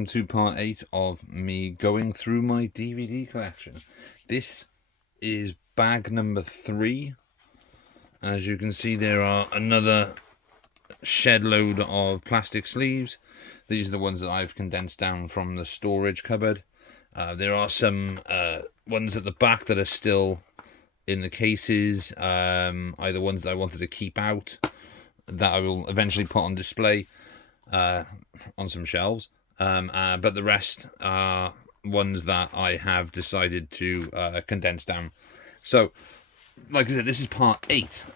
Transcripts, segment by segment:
welcome to part 8 of me going through my DVD collection. This is bag number 3. As you can see, there are another shed load of plastic sleeves. These are the ones that I've condensed down from the storage cupboard. There are some ones at the back that are still in the cases, either ones that I wanted to keep out that I will eventually put on display on some shelves, but the rest are ones that I have decided to condense down. So, like I said, this is part 8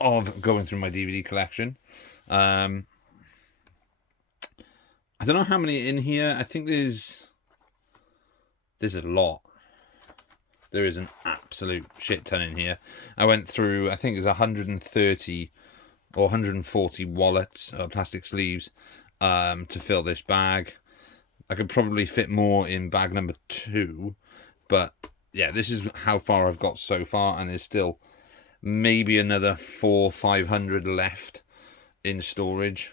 of going through my DVD collection. I don't know how many in here. I think there's a lot. There is an absolute shit ton in here. I went through, I think there's 130 or 140 wallets, plastic sleeves, to fill this bag. I could probably fit more in bag number 2, but yeah, this is how far I've got so far, and there's still maybe another 400-500 left in storage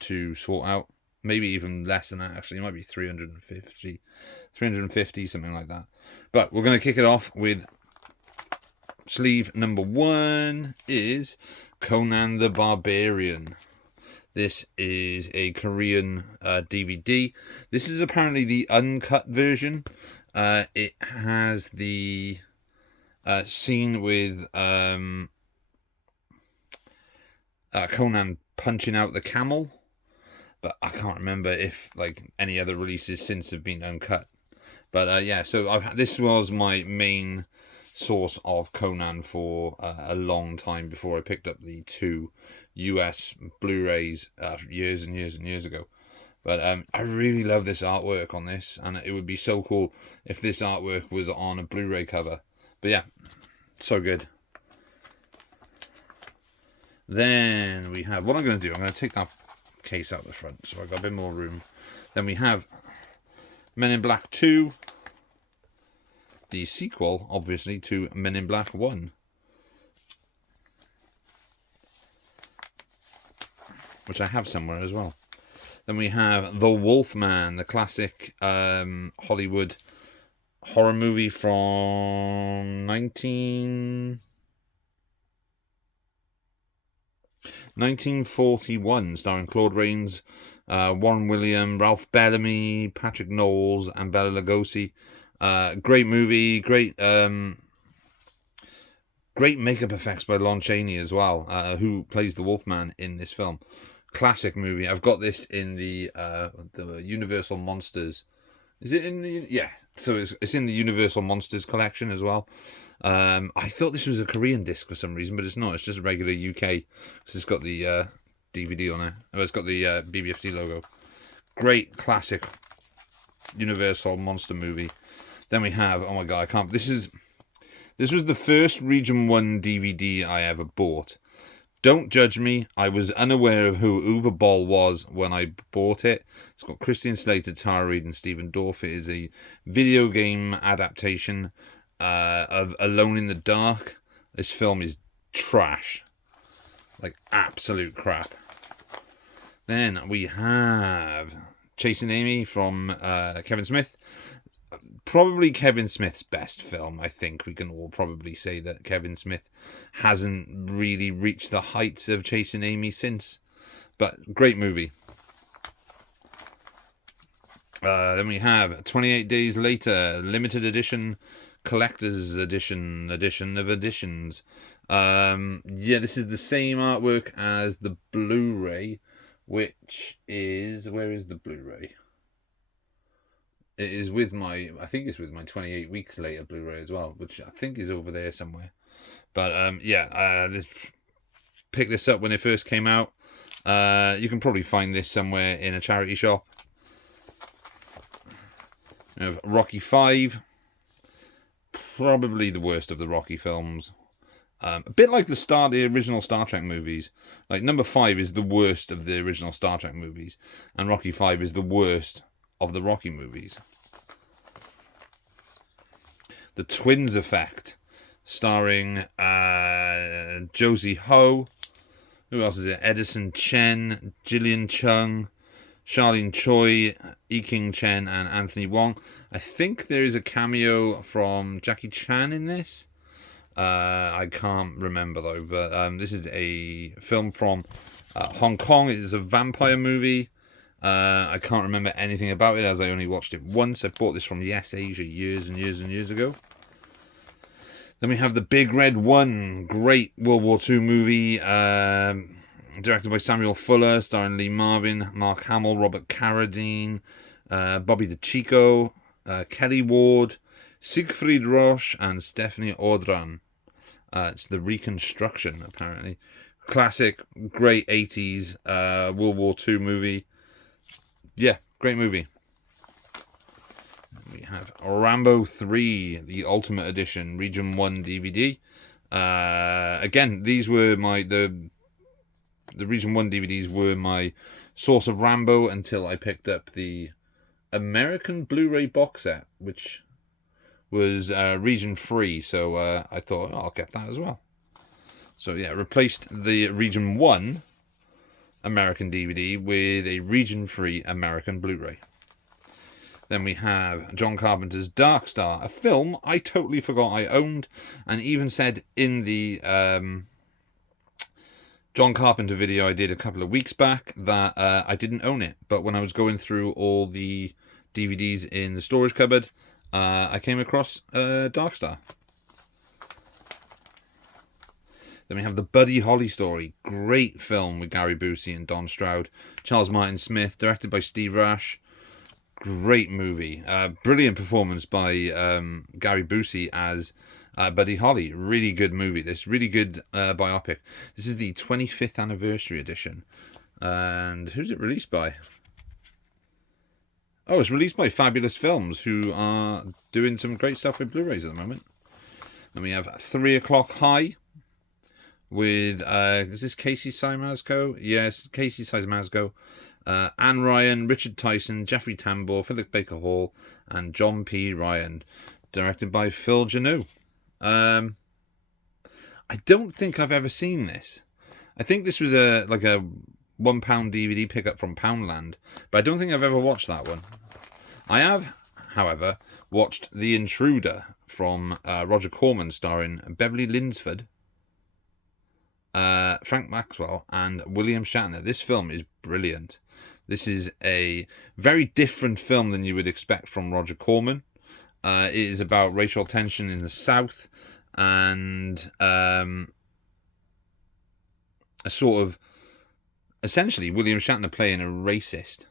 to sort out. Maybe even less than that, actually. It might be 350, something like that. But we're going to kick it off with sleeve number 1 is Conan the Barbarian. This is a Korean DVD. This is apparently the uncut version. It has the scene with Conan punching out the camel. But I can't remember if any other releases since have been uncut. But yeah, so this was my main source of Conan for a long time before I picked up the 2 US Blu-rays years and years and years ago. But I really love this artwork on this, and it would be so cool if this artwork was on a Blu-ray cover. But yeah, so good. Then we have, what I'm going to do, I'm going to take that case out the front so I've got a bit more room. Then we have Men in Black 2, the sequel obviously to Men in Black 1, which I have somewhere as well. Then we have The Wolfman, the classic Hollywood horror movie from 1941, starring Claude Rains, Warren Williams, Ralph Bellamy, Patrick Knowles, and Bela Lugosi. Great movie, great makeup effects by Lon Chaney as well, who plays the Wolfman in this film. Classic movie. I've got this in the Universal Monsters. Is it in the... Yeah, so it's in the Universal Monsters collection as well. I thought this was a Korean disc for some reason, but it's not. It's just a regular UK. So it's got the DVD on it. Oh, it's got the BBFC logo. Great classic Universal monster movie. Then we have, oh my god, I can't... This was the first Region 1 DVD I ever bought. Don't judge me. I was unaware of who Uwe Boll was when I bought it. It's got Christian Slater, Tara Reid, and Stephen Dorff. It is a video game adaptation of Alone in the Dark. This film is trash. Like, absolute crap. Then we have Chasing Amy from Kevin Smith. Probably Kevin Smith's best film. I think we can all probably say that Kevin Smith hasn't really reached the heights of Chasing Amy since. But great movie. Then we have 28 Days Later, limited edition, collector's edition of editions. Yeah, this is the same artwork as the Blu-ray, which is... Where is the Blu-ray? It is with my... I think it's with my 28 Weeks Later Blu-ray as well, which I think is over there somewhere. But, yeah, picked this up when it first came out. You can probably find this somewhere in a charity shop. We have Rocky 5. Probably the worst of the Rocky films. A bit like the original Star Trek movies. Like, number 5 is the worst of the original Star Trek movies. And Rocky 5 is the worst of the Rocky movies. The Twins Effect, starring Josie Ho. Who else is it? Edison Chen, Jillian Chung, Charlene Choi, King Chen, and Anthony Wong. I think there is a cameo from Jackie Chan in this. I can't remember though, but this is a film from Hong Kong. It is a vampire movie. I can't remember anything about it as I only watched it once. I bought this from Yes Asia years and years and years ago. Then we have The Big Red One, great World War II movie, directed by Samuel Fuller, starring Lee Marvin, Mark Hamill, Robert Carradine, Bobby DeCicco, Kelly Ward, Siegfried Roche, and Stephanie Audran. It's the reconstruction, apparently. Classic, great 80s World War II movie. Yeah, great movie. We have Rambo 3, the Ultimate Edition, Region 1 DVD. Again, these were the Region 1 DVDs were my source of Rambo until I picked up the American Blu-ray box set, which was Region 3, so I thought, I'll get that as well. So yeah, replaced the Region 1 American DVD with a Region 3 American Blu-ray. Then we have John Carpenter's Dark Star, a film I totally forgot I owned, and even said in the John Carpenter video I did a couple of weeks back that I didn't own it. But when I was going through all the DVDs in the storage cupboard, I came across Dark Star. Then we have the Buddy Holly Story, great film with Gary Busey and Don Stroud, Charles Martin Smith, directed by Steve Rash. Great movie. Brilliant performance by Gary Busey as Buddy Holly. Really good movie. This really good biopic. This is the 25th anniversary edition. And who's it released by? Oh, it's released by Fabulous Films, who are doing some great stuff with Blu-rays at the moment. Then we have 3 O'Clock High with, is this Casey Siemaszko? Yes, Casey Siemaszko. Anne Ryan, Richard Tyson, Jeffrey Tambor, Philip Baker Hall, and John P. Ryan. Directed by Phil Janou. I don't think I've ever seen this. I think this was a £1 DVD pickup from Poundland, but I don't think I've ever watched that one. I have, however, watched The Intruder from Roger Corman, starring Beverly Linsford, Frank Maxwell, and William Shatner. This film is brilliant. This is a very different film than you would expect from Roger Corman. It is about racial tension in the South and a sort of, essentially, William Shatner playing a racist.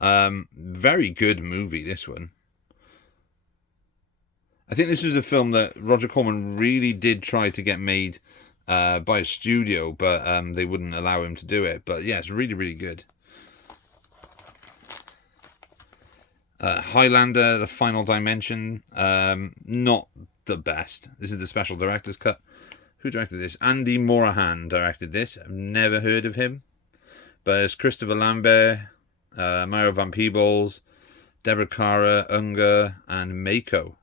Very good movie, this one. I think this was a film that Roger Corman really did try to get made by a studio, but they wouldn't allow him to do it. But yeah, it's really, really good. Highlander, The Final Dimension, not the best. This is the special director's cut. Who directed this? Andy Morahan directed this. I've never heard of him. But it's Christopher Lambert, Mario Van Peebles, Deborah Kara, Unger, and Mako.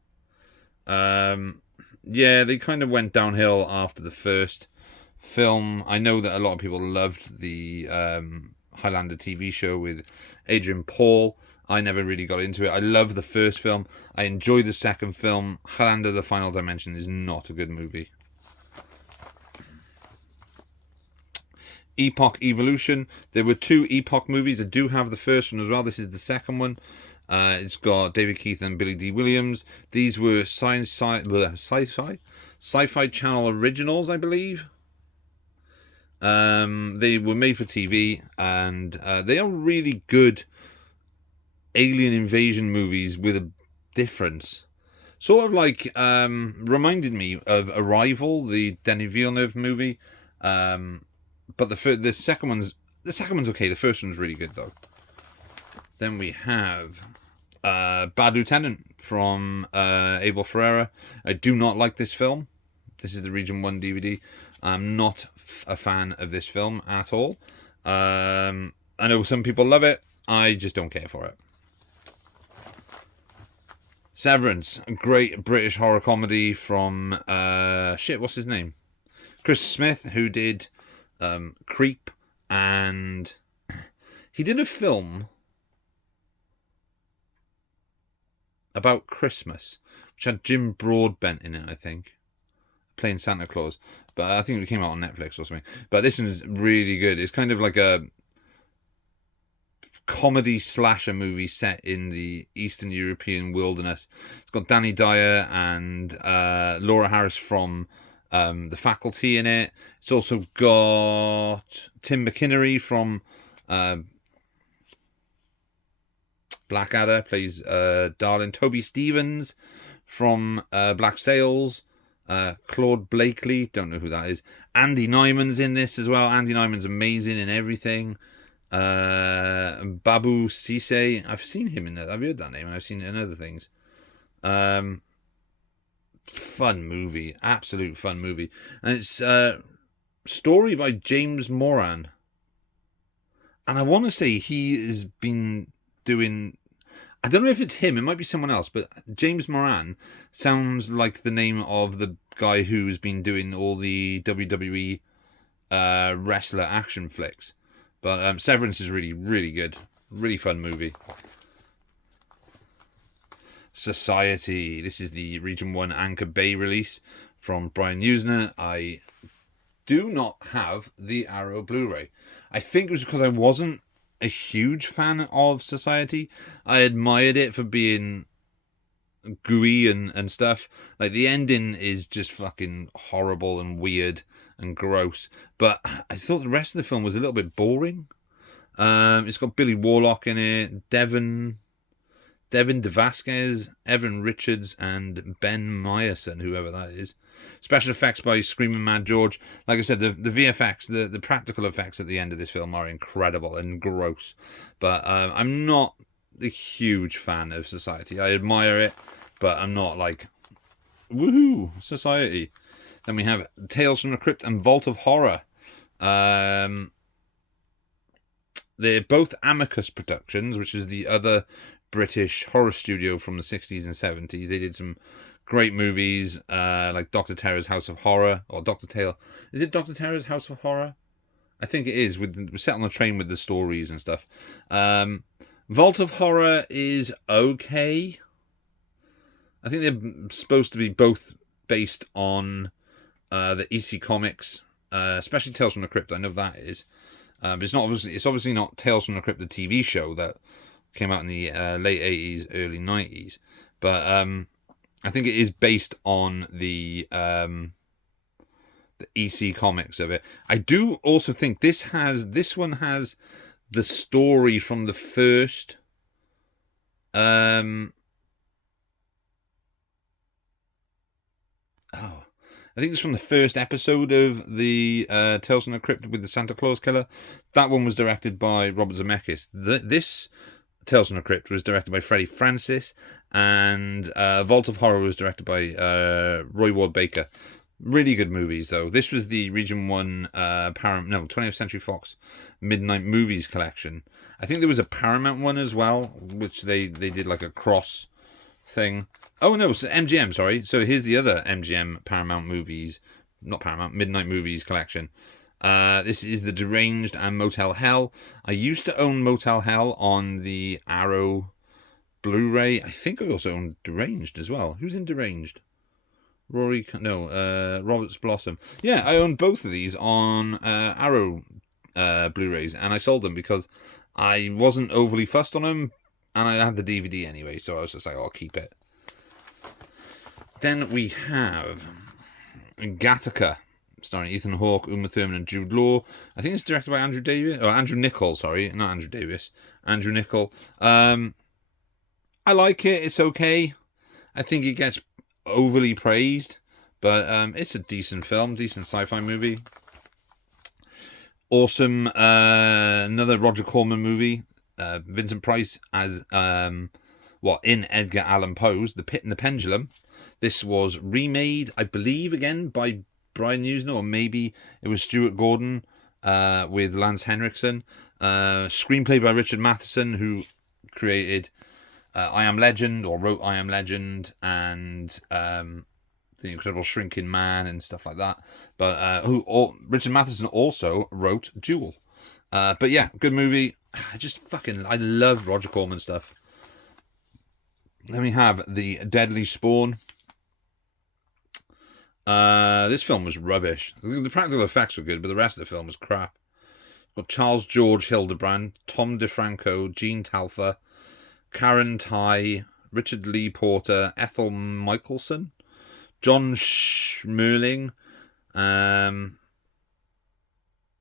Yeah, they kind of went downhill after the first film. I know that a lot of people loved the Highlander TV show with Adrian Paul. I never really got into it. I love the first film. I enjoyed the second film. Highlander, The Final Dimension is not a good movie. Epoch Evolution. There were 2 Epoch movies. I do have the first one as well. This is the second one. It's got David Keith and Billy D. Williams. These were Sci-Fi Channel originals, I believe. They were made for TV, and they are really good alien invasion movies with a difference. Sort of like, reminded me of Arrival, the Denis Villeneuve movie. But the second one's okay. The first one's really good though. Then we have Bad Lieutenant from Abel Ferreira. I do not like this film. This is the Region 1 DVD. I'm not a fan of this film at all. I know some people love it. I just don't care for it. Severance, a great British horror comedy from what's his name? Chris Smith, who did Creep, and he did a film About Christmas, which had Jim Broadbent in it, I think, playing Santa Claus. But I think it came out on Netflix or something. But this one is really good. It's kind of like a comedy slasher movie set in the Eastern European wilderness. It's got Danny Dyer and Laura Harris from The Faculty in it. It's also got Tim McInnery from Blackadder, plays Darlin. Toby Stevens from Black Sails. Claude Blakely, don't know who that is. Andy Nyman's in this as well. Andy Nyman's amazing in everything. Babu Sise, I've seen him in that. I've heard that name and I've seen it in other things. Fun movie, absolute fun movie, and it's story by James Moran, and I want to say he has been doing. I don't know if it's him. It might be someone else, but James Moran sounds like the name of the guy who's been doing all the WWE wrestler action flicks. But Severance is really, really good. Really fun movie. Society. This is the Region 1 Anchor Bay release from Brian Usner. I do not have the Arrow Blu-ray. I think it was because I wasn't a huge fan of Society. I admired it for being gooey and stuff. Like, the ending is just fucking horrible and weird and gross, but I thought the rest of the film was a little bit boring. It's got Billy Warlock in it, Devin DeVasquez, Evan Richards, and Ben Meyerson, whoever that is. Special effects by Screaming Mad George. Like I said, the VFX, the practical effects at the end of this film are incredible and gross. But I'm not a huge fan of Society. I admire it, but I'm not like, woohoo, Society. Then we have Tales from the Crypt and Vault of Horror. They're both Amicus Productions, which is the other British horror studio from the 60s and 70s. They did some great movies like Dr. Terror's House of Horror, or Dr. Taylor. Is it Dr. Terror's House of Horror? I think it is. We're set on the train with the stories and stuff. Vault of Horror is okay. I think they're supposed to be both based on the EC Comics, especially Tales from the Crypt. I know that is, but it's obviously not Tales from the Crypt, the TV show that came out in the late 80s, early 90s. But I think it is based on the EC Comics of it. I do also think this one has the story from the first. I think it's from the first episode of the Tales from the Crypt with the Santa Claus Killer. That one was directed by Robert Zemeckis. This Tales from the Crypt was directed by Freddie Francis, and Vault of Horror was directed by Roy Ward Baker. Really good movies, though. This was the Region 1 20th Century Fox Midnight Movies collection. I think there was a Paramount one as well, which they did like a cross thing. Oh no, so MGM, sorry. So here's the other MGM Paramount movies, not Paramount, Midnight Movies collection. This is The Deranged and Motel Hell. I used to own Motel Hell on the Arrow Blu-ray. I think I also owned Deranged as well. Who's in Deranged? Roberts Blossom. Yeah, I owned both of these on Arrow Blu-rays, and I sold them because I wasn't overly fussed on them, and I had the DVD anyway, so I was just like, I'll keep it. Then we have Gattaca, starring Ethan Hawke, Uma Thurman, and Jude Law. I think it's directed by Andrew Niccol, sorry, not Andrew Davis. Andrew Niccol. I like it, it's okay. I think it gets overly praised, but it's a decent film, decent sci-fi movie. Awesome, another Roger Corman movie. Vincent Price as in Edgar Allan Poe's The Pit and the Pendulum. This was remade, I believe, again by Brian Usner, or maybe it was Stuart Gordon with Lance Henriksen. Screenplay by Richard Matheson, who created I Am Legend, or wrote I Am Legend, and The Incredible Shrinking Man and stuff like that. But Richard Matheson also wrote Jewel. But yeah, good movie. I love Roger Corman stuff. Then we have The Deadly Spawn. This film was rubbish. The practical effects were good, but the rest of the film was crap. Got Charles George Hildebrand, Tom DeFranco, Gene Talfa, Karen Ty, Richard Lee Porter, Ethel Michelson, John Schmerling.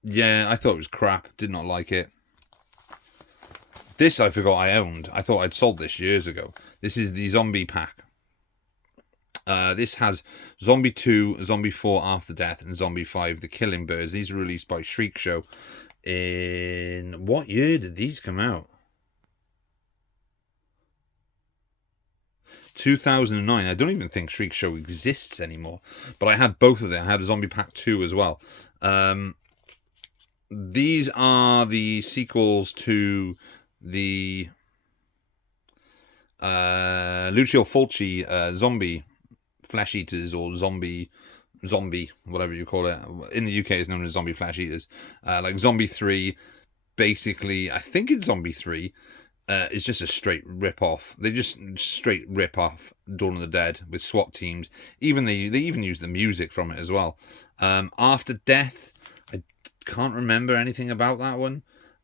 Yeah, I thought it was crap. Did not like it. This I forgot I owned. I thought I'd sold this years ago. This is the Zombie Pack. This has Zombie 2, Zombie 4 After Death, and Zombie 5 The Killing Birds. These are released by Shriek Show. In what year did these come out? 2009. I don't even think Shriek Show exists anymore. But I had both of them. I had a Zombie Pack 2 as well. These are the sequels to the Lucio Fulci zombie flesh eaters, or zombie, whatever you call it. In the UK, it's known as zombie flesh eaters. Like Zombie 3, basically, I think it's Zombie 3. It's just a straight rip-off. They just straight rip-off Dawn of the Dead with SWAT teams. They even use the music from it as well. After Death, I can't remember anything about that one.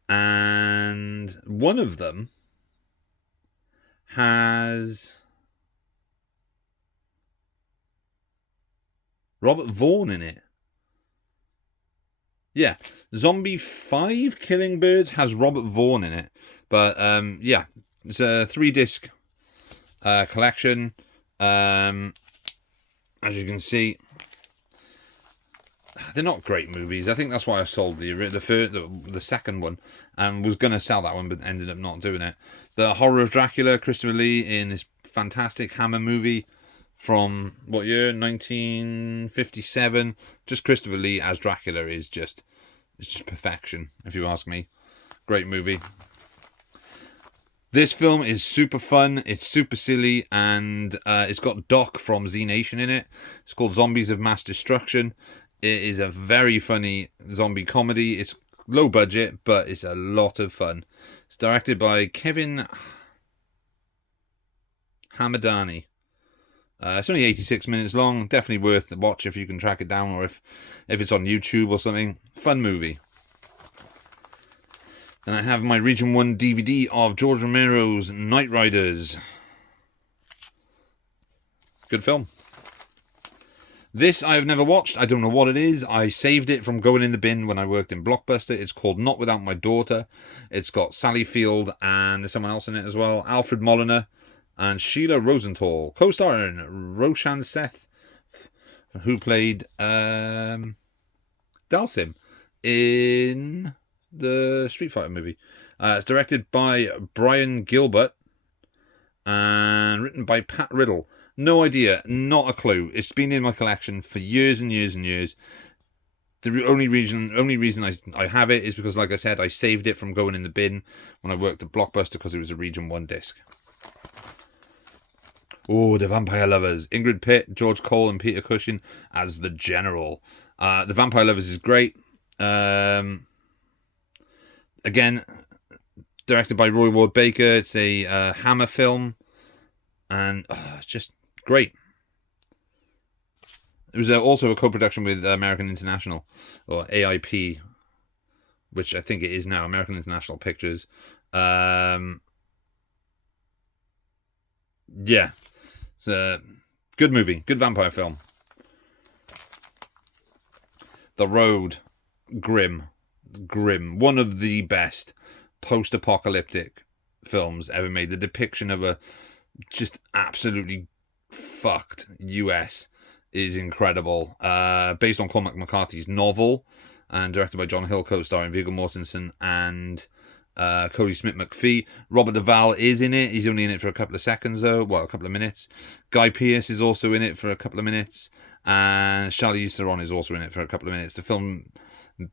And one of them has Robert Vaughn in it. Yeah, Zombie 5 Killing Birds has Robert Vaughn in it. But, yeah, it's a 3-disc collection. As you can see, they're not great movies. I think that's why I sold the second one, and was going to sell that one, but ended up not doing it. The Horror of Dracula, Christopher Lee in this fantastic Hammer movie from, what year? 1957. Just Christopher Lee as Dracula is just perfection, if you ask me. Great movie. This film is super fun, it's super silly, and it's got Doc from Z Nation in it. It's called Zombies of Mass Destruction. It is a very funny zombie comedy. It's low budget, but it's a lot of fun. It's directed by Kevin Hamadani. It's only 86 minutes long. Definitely worth the watch if you can track it down, or if it's on YouTube or something. Fun movie. And I have my Region 1 DVD of George Romero's Night Riders. Good film. This I have never watched. I don't know what it is. I saved it from going in the bin when I worked in Blockbuster. It's called Not Without My Daughter. It's got Sally Field and there's someone else in it as well. Alfred Molina and Sheila Rosenthal. Co-starring Roshan Seth, who played Dalsim in the Street Fighter movie. It's directed by Brian Gilbert and written by Pat Riddle. No idea, not a clue. It's been in my collection for years and years and years. The only reason I have it is because, like I said, I saved it from going in the bin when I worked at Blockbuster because it was a Region 1 disc. Oh, The Vampire Lovers. Ingrid Pitt, George Cole and Peter Cushing as the General. The Vampire Lovers is great. Again, directed by Roy Ward Baker. It's a Hammer film. And it's just great. It was also a co-production with American International, or AIP, which I think it is now, American International Pictures. Yeah. It's a good movie. Good vampire film. The Road. Grim. One of the best post-apocalyptic films ever made. The depiction of a just absolutely fucked US is incredible. Based on Cormac McCarthy's novel and directed by John Hill, co-starring Viggo Mortensen and Cody Smith-McPhee. Robert Duvall is in it. He's only in it for a couple of seconds though. Well, a couple of minutes. Guy Pearce is also in it for a couple of minutes. And Charlize Theron is also in it for a couple of minutes. The film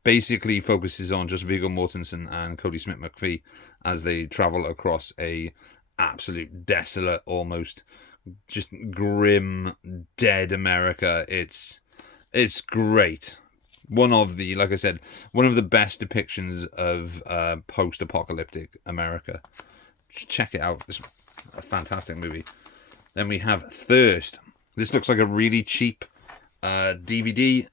basically focuses on just Viggo Mortensen and Cody Smith-McPhee as they travel across a absolute desolate, almost just grim, dead America. It's great. One of the, like I said, one of the best depictions of post-apocalyptic America. Just check it out. It's a fantastic movie. Then we have Thirst. This looks like a really cheap DVD.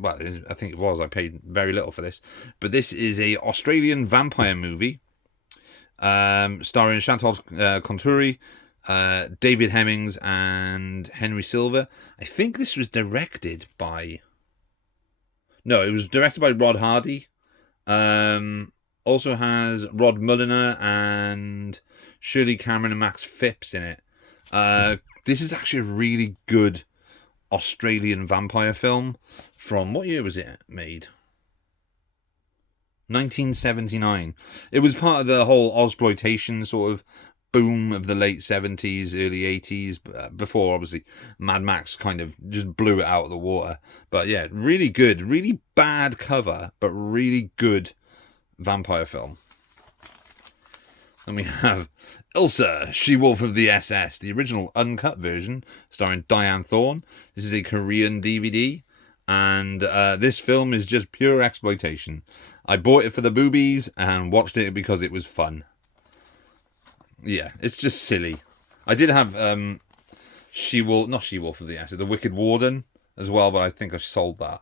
Well, I think it was. I paid very little for this, but this is a Australian vampire movie, starring Chantal Conturi, David Hemmings, and Henry Silver. I think this was directed by. No, it was directed by Rod Hardy. Also has Rod Mulliner and Shirley Cameron and Max Phipps in it. This is actually a really good Australian vampire film. From what year was it made? 1979. It was part of the whole Ozploitation sort of boom of the late 70s, early 80s, before obviously Mad Max kind of just blew it out of the water. But yeah, really good, really bad cover, but really good vampire film. Then we have Ilsa, She-Wolf of the SS, the original uncut version, starring Diane Thorne. This is a Korean DVD, and this film is just pure exploitation. I bought it for the boobies and watched it because it was fun. Yeah, it's just silly. I did have not She-Wolf of the SS, The Wicked Warden as well, but I think I sold that.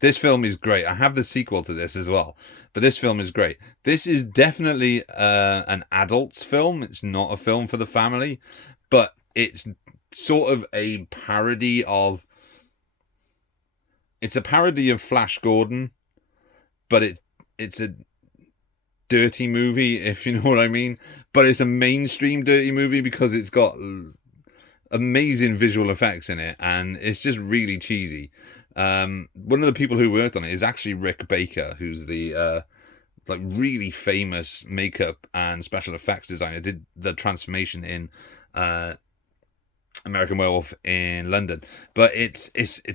This film is great. I have the sequel to this as well, but this film is great. This is definitely an adult's film. It's not a film for the family, but it's sort of a parody of... It's a parody of Flash Gordon, but it's a dirty movie, if you know what I mean. But it's a mainstream dirty movie because it's got amazing visual effects in it, and it's just really cheesy. One of the people who worked on it is actually Rick Baker, who's the like really famous makeup and special effects designer. Did the transformation in American Werewolf in London. But it's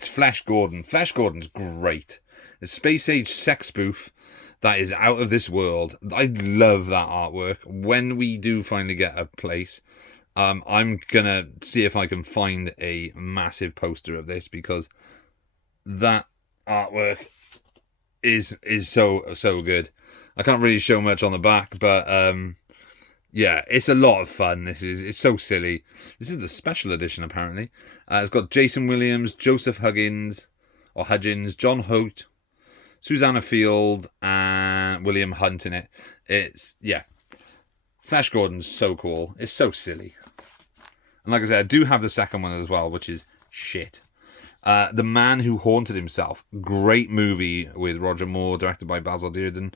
Flash Gordon. Flash Gordon's great. A space age sex spoof that is out of this world. I love that artwork. When we do finally get a place, I'm gonna see if I can find a massive poster of this, because that artwork is so good. I can't really show much on the back, but yeah, it's a lot of fun. It's so silly. This is the special edition apparently. It's got Jason Williams, Joseph Hudgins, John Holt, Susanna Field, and William Hunt in it. It's, yeah, Flash Gordon's so cool. It's so silly. And like I said, I do have the second one as well, which is shit. The Man Who Haunted Himself. Great movie with Roger Moore, directed by Basil Dearden.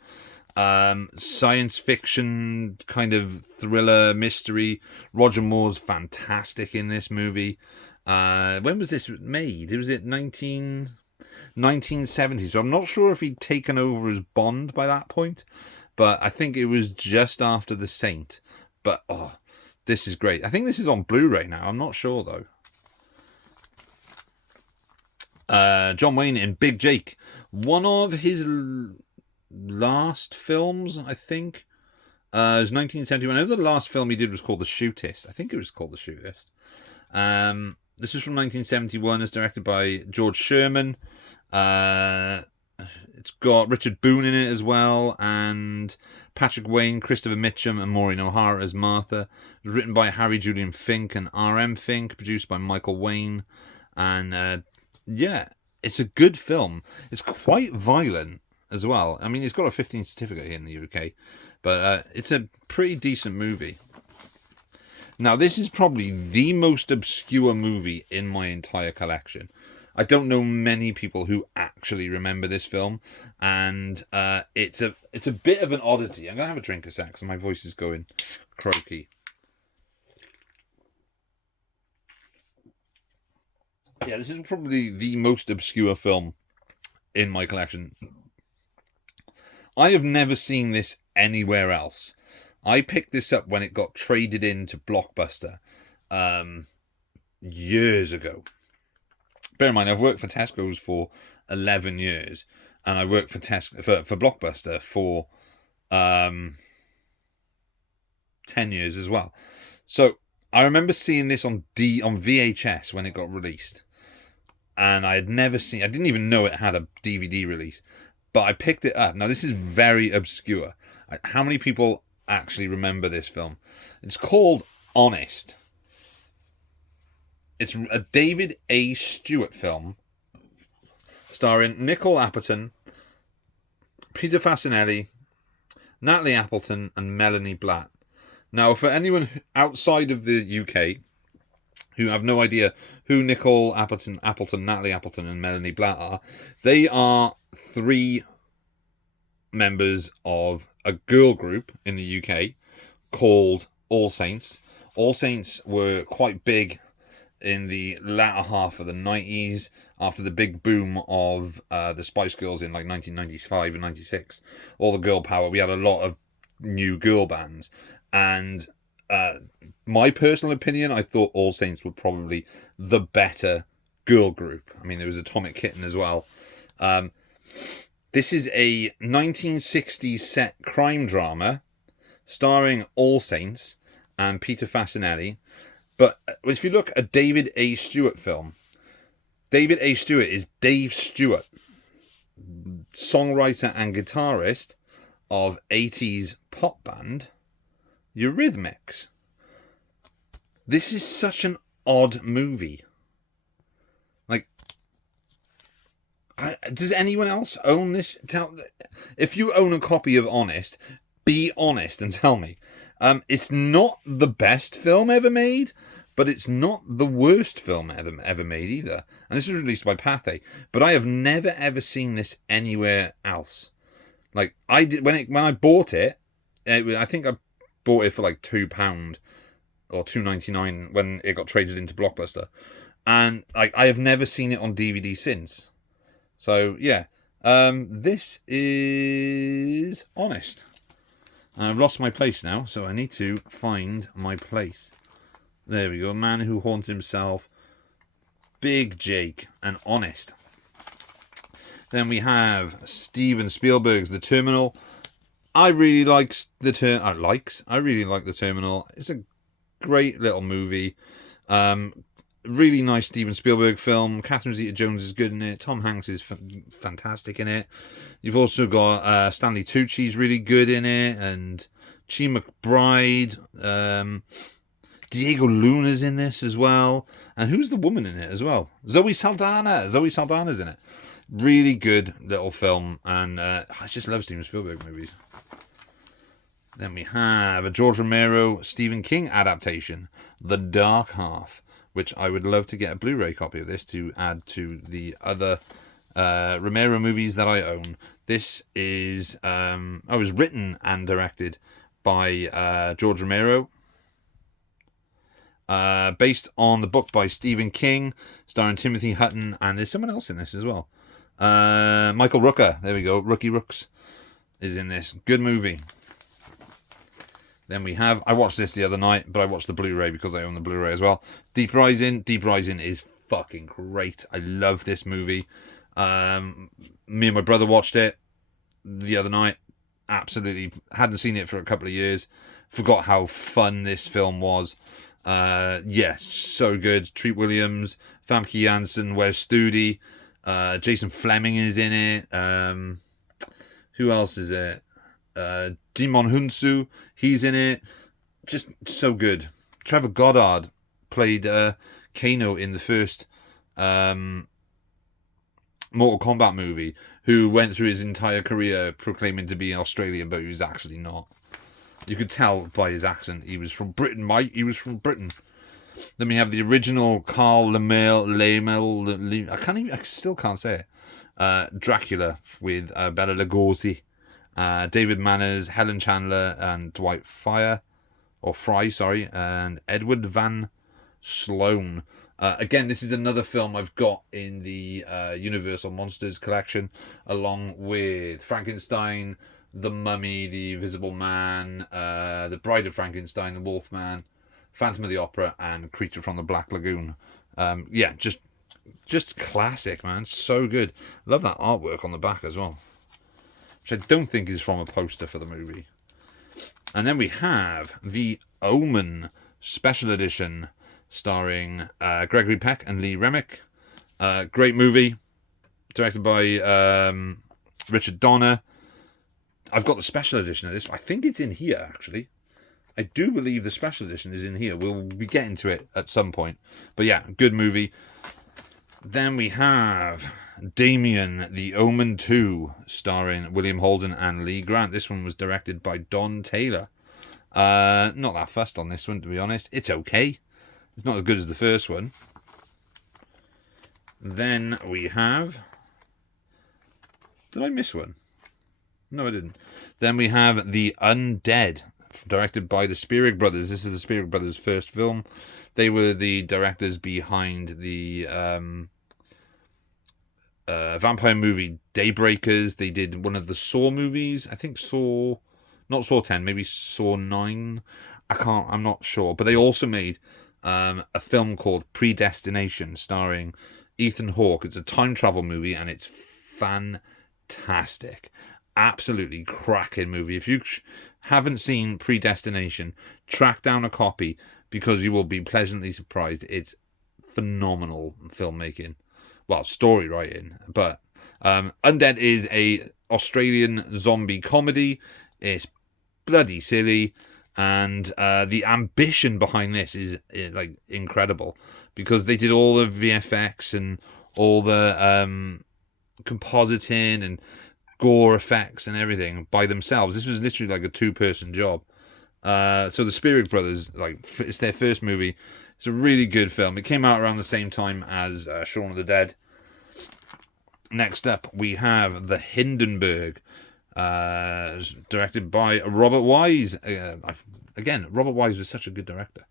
Science fiction kind of thriller mystery. Roger Moore's fantastic in this movie. When was this made? Was it 1970? So I'm not sure if he'd taken over as Bond by that point, but I think it was just after The Saint. But oh, this is great. I think this is on Blu-ray now. I'm not sure though. John Wayne in Big Jake, one of his last films, I think. It was 1971. I know the last film he did was called The Shootist. I think it was called The Shootist. This is from 1971. It's directed by George Sherman. It's got Richard Boone in it as well, and Patrick Wayne, Christopher Mitchum, and Maureen O'Hara as Martha. It was written by Harry Julian Fink and R.M. Fink, produced by Michael Wayne, and yeah, it's a good film. It's quite violent as well. I mean, it's got a 15 certificate here in the UK, but it's a pretty decent movie. Now, this is probably the most obscure movie in my entire collection. I don't know many people who actually remember this film, and it's a bit of an oddity. I'm going to have a drink a sec, because my voice is going croaky. Yeah, this is probably the most obscure film in my collection. I have never seen this anywhere else. I picked this up when it got traded into Blockbuster years ago. Bear in mind, I've worked for Tesco's for 11 years, and I worked for for Blockbuster for 10 years as well. So I remember seeing this on VHS when it got released, and I didn't even know it had a DVD release, but I picked it up. Now, this is very obscure. How many people actually remember this film? It's called Honest. It's a David A. Stewart film starring Nicole Apperton, Peter Fasinelli, Natalie Appleton, and Melanie Blatt. Now, for anyone outside of the UK who have no idea who Nicole Appleton, Natalie Appleton, and Melanie Blatt are, they are 3 members of a girl group in the UK called All Saints. All Saints were quite big in the latter half of the 90s after the big boom of the Spice Girls in like 1995 and 96. All the girl power. We had a lot of new girl bands. And my personal opinion, I thought All Saints were probably the better girl group. I mean, there was Atomic Kitten as well. This is a 1960s set crime drama starring All Saints and Peter Fasinelli. But if you look at a David A. Stewart film, David A. Stewart is Dave Stewart, songwriter and guitarist of 80s pop band Eurythmics. This is such an odd movie. Like, does anyone else own this? If you own a copy of Honest, be honest and tell me. It's not the best film ever made, but it's not the worst film ever made either. And this was released by Pathé, but I have never ever seen this anywhere else. Like, I did when I bought it. I think I bought it for like £2 or £2.99 when it got traded into Blockbuster, and I have never seen it on DVD since. So yeah, this is Honest. I've lost my place now, so I need to find my place. There we go. Man Who Haunted Himself, Big Jake, and Honest. Then we have Steven Spielberg's The Terminal. I really like The Terminal. It's a great little movie. Really nice Steven Spielberg film. Catherine Zeta-Jones is good in it. Tom Hanks is fantastic in it. You've also got Stanley Tucci's really good in it, and Chi McBride. Diego Luna's in this as well. And who's the woman in it as well? Zoe Saldana. Zoe Saldana's in it. Really good little film, and I just love Steven Spielberg movies. Then we have a George Romero Stephen King adaptation, The Dark Half, which I would love to get a Blu-ray copy of this to add to the other Romero movies that I own. This is was written and directed by George Romero, based on the book by Stephen King, starring Timothy Hutton, and there's someone else in this as well. Michael Rooker, there we go, Rookie Rooks is in this. Good movie. Then we have, I watched this the other night, but I watched the Blu-ray because I own the Blu-ray as well. Deep Rising. Deep Rising is fucking great. I love this movie. Me and my brother watched it the other night. Absolutely. Hadn't seen it for a couple of years. Forgot how fun this film was. Yeah, so good. Treat Williams, Famke Janssen, Wes Studi, Jason Fleming is in it. Who else is it? Dimon Hunsu, he's in it. Just so good. Trevor Goddard played Kano in the first Mortal Kombat movie, who went through his entire career proclaiming to be Australian, but he was actually not. You could tell by his accent he was from Britain, mate. He was from Britain. Then we have the original Carl Lamel. I still can't say it. Dracula with Bela Lugosi. David Manners, Helen Chandler, and Dwight Fry, and Edward Van Sloan. Again, this is another film I've got in the Universal Monsters collection, along with Frankenstein, The Mummy, The Invisible Man, The Bride of Frankenstein, The Wolfman, Phantom of the Opera, and Creature from the Black Lagoon. Yeah, just classic, man. So good. Love that artwork on the back as well, which I don't think is from a poster for the movie. And then we have The Omen Special Edition, starring Gregory Peck and Lee Remick. Great movie, directed by Richard Donner. I've got the special edition of this. I think it's in here, actually. I do believe the special edition is in here. We'll be getting to it at some point. But yeah, good movie. Then we have Damien, The Omen 2, starring William Holden and Lee Grant. This one was directed by Don Taylor. Not that fussed on this one, to be honest. It's okay. It's not as good as the first one. Then we have... Did I miss one? No, I didn't. Then we have The Undead, directed by the Spielberg brothers. This is the Spielberg brothers' first film. They were the directors behind the vampire movie Daybreakers. They did one of the Saw movies. I think Saw... Not Saw 10, maybe Saw 9. I'm not sure. But they also made a film called Predestination, starring Ethan Hawke. It's a time travel movie, and it's fantastic. Absolutely cracking movie. If you haven't seen Predestination, track down a copy, because you will be pleasantly surprised. It's phenomenal filmmaking. Well, story writing. But Undead is a Australian zombie comedy. It's bloody silly, and the ambition behind this is like incredible, because they did all the VFX and all the compositing and gore effects and everything by themselves. This was literally like a 2-person job. So the Spielberg brothers, like, it's their first movie. It's a really good film. It came out around the same time as Shaun of the Dead. Next up, we have The Hindenburg, directed by Robert Wise. Again, Robert Wise was such a good director.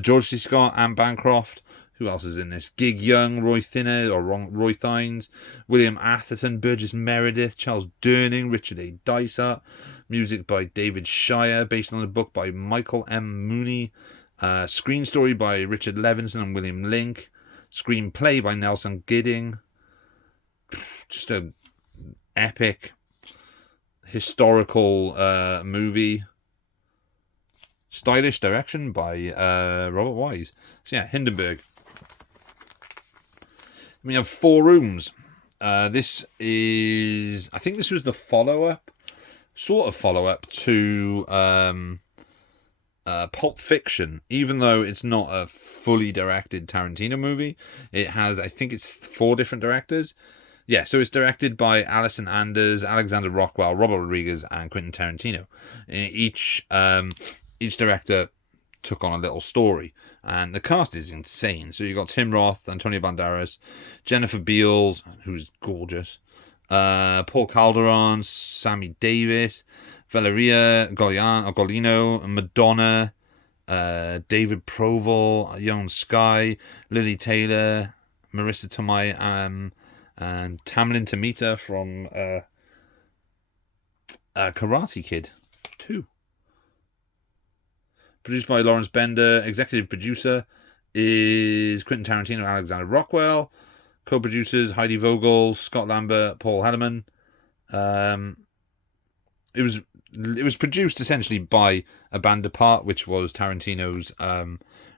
George C. Scott, Anne Bancroft. Who else is in this? Gig Young, Roy Thynes, William Atherton, Burgess Meredith, Charles Durning, Richard A. Dysart. Music by David Shire, based on a book by Michael M. Mooney. Screen story by Richard Levinson and William Link. Screenplay by Nelson Gidding. Just a epic historical movie. Stylish direction by Robert Wise. So yeah, Hindenburg. We have Four Rooms. This is... I think this was the follow-up. Sort of follow-up to Pulp Fiction. Even though it's not a fully directed Tarantino movie. It has, I think it's 4 different directors. Yeah, so it's directed by Alison Anders, Alexander Rockwell, Robert Rodriguez, and Quentin Tarantino. Each director took on a little story, and the cast is insane. So you got Tim Roth, Antonio Banderas, Jennifer Beals, who's gorgeous, Paul Calderon, Sammy Davis, Valeria Golino, Madonna, David Proval, Young Sky, Lily Taylor, Marissa Tomei, and Tamlin Tomita from Karate Kid 2. Produced by Lawrence Bender. Executive producer is Quentin Tarantino and Alexander Rockwell. Co-producers Heidi Vogel, Scott Lambert, Paul Hellerman. It was produced essentially by Abandon Part, which was Tarantino's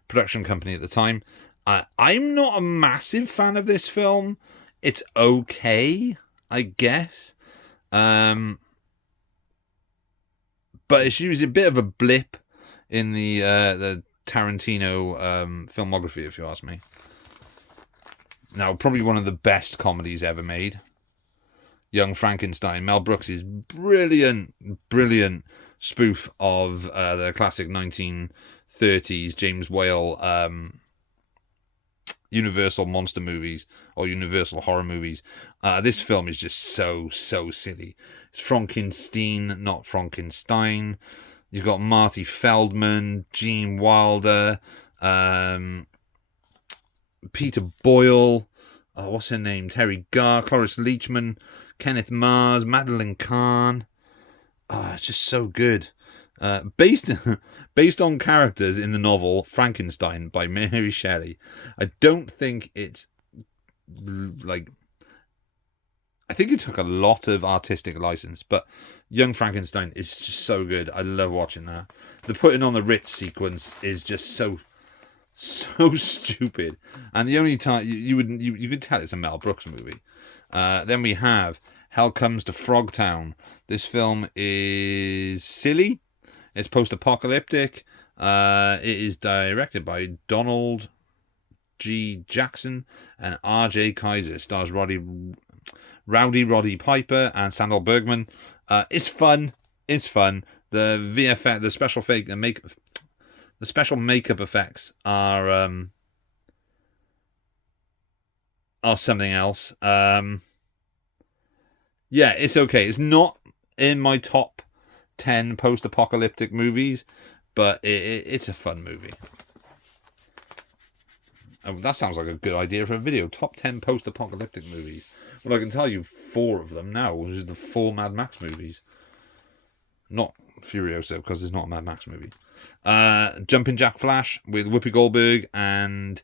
production company at the time. I'm not a massive fan of this film. It's okay, I guess. But it's usually a bit of a blip in the Tarantino filmography, if you ask me. Now, probably one of the best comedies ever made. Young Frankenstein. Mel Brooks' brilliant spoof of the classic 1930s James Whale Universal monster movies or Universal horror movies. This film is just so silly. It's Frankenstein, not Frankenstein. You've got Marty Feldman, Gene Wilder, Peter Boyle, what's her name? Terry Garr, Cloris Leachman, Kenneth Mars, Madeline Kahn. It's just so good. Based on characters in the novel Frankenstein by Mary Shelley. I don't think it's like... I think it took a lot of artistic license, but Young Frankenstein is just so good. I love watching that. The putting on the Ritz sequence is just so stupid. And the only time you could tell it's a Mel Brooks movie. Then we have Hell Comes to Frogtown. This film is silly. It's post-apocalyptic. It is directed by Donald G. Jackson and R.J. Kaiser. Stars Rowdy Roddy Piper and Sandal Bergman. It's fun. It's fun. The VFX, the special makeup effects are something else. Yeah, it's okay. It's not in my top 10 post-apocalyptic movies, but it's a fun movie. Oh, that sounds like a good idea for a video. Top 10 post-apocalyptic movies. Well, I can tell you 4 of them now, which is the 4 Mad Max movies. Not Furiosa, because it's not a Mad Max movie. Jumpin' Jack Flash with Whoopi Goldberg and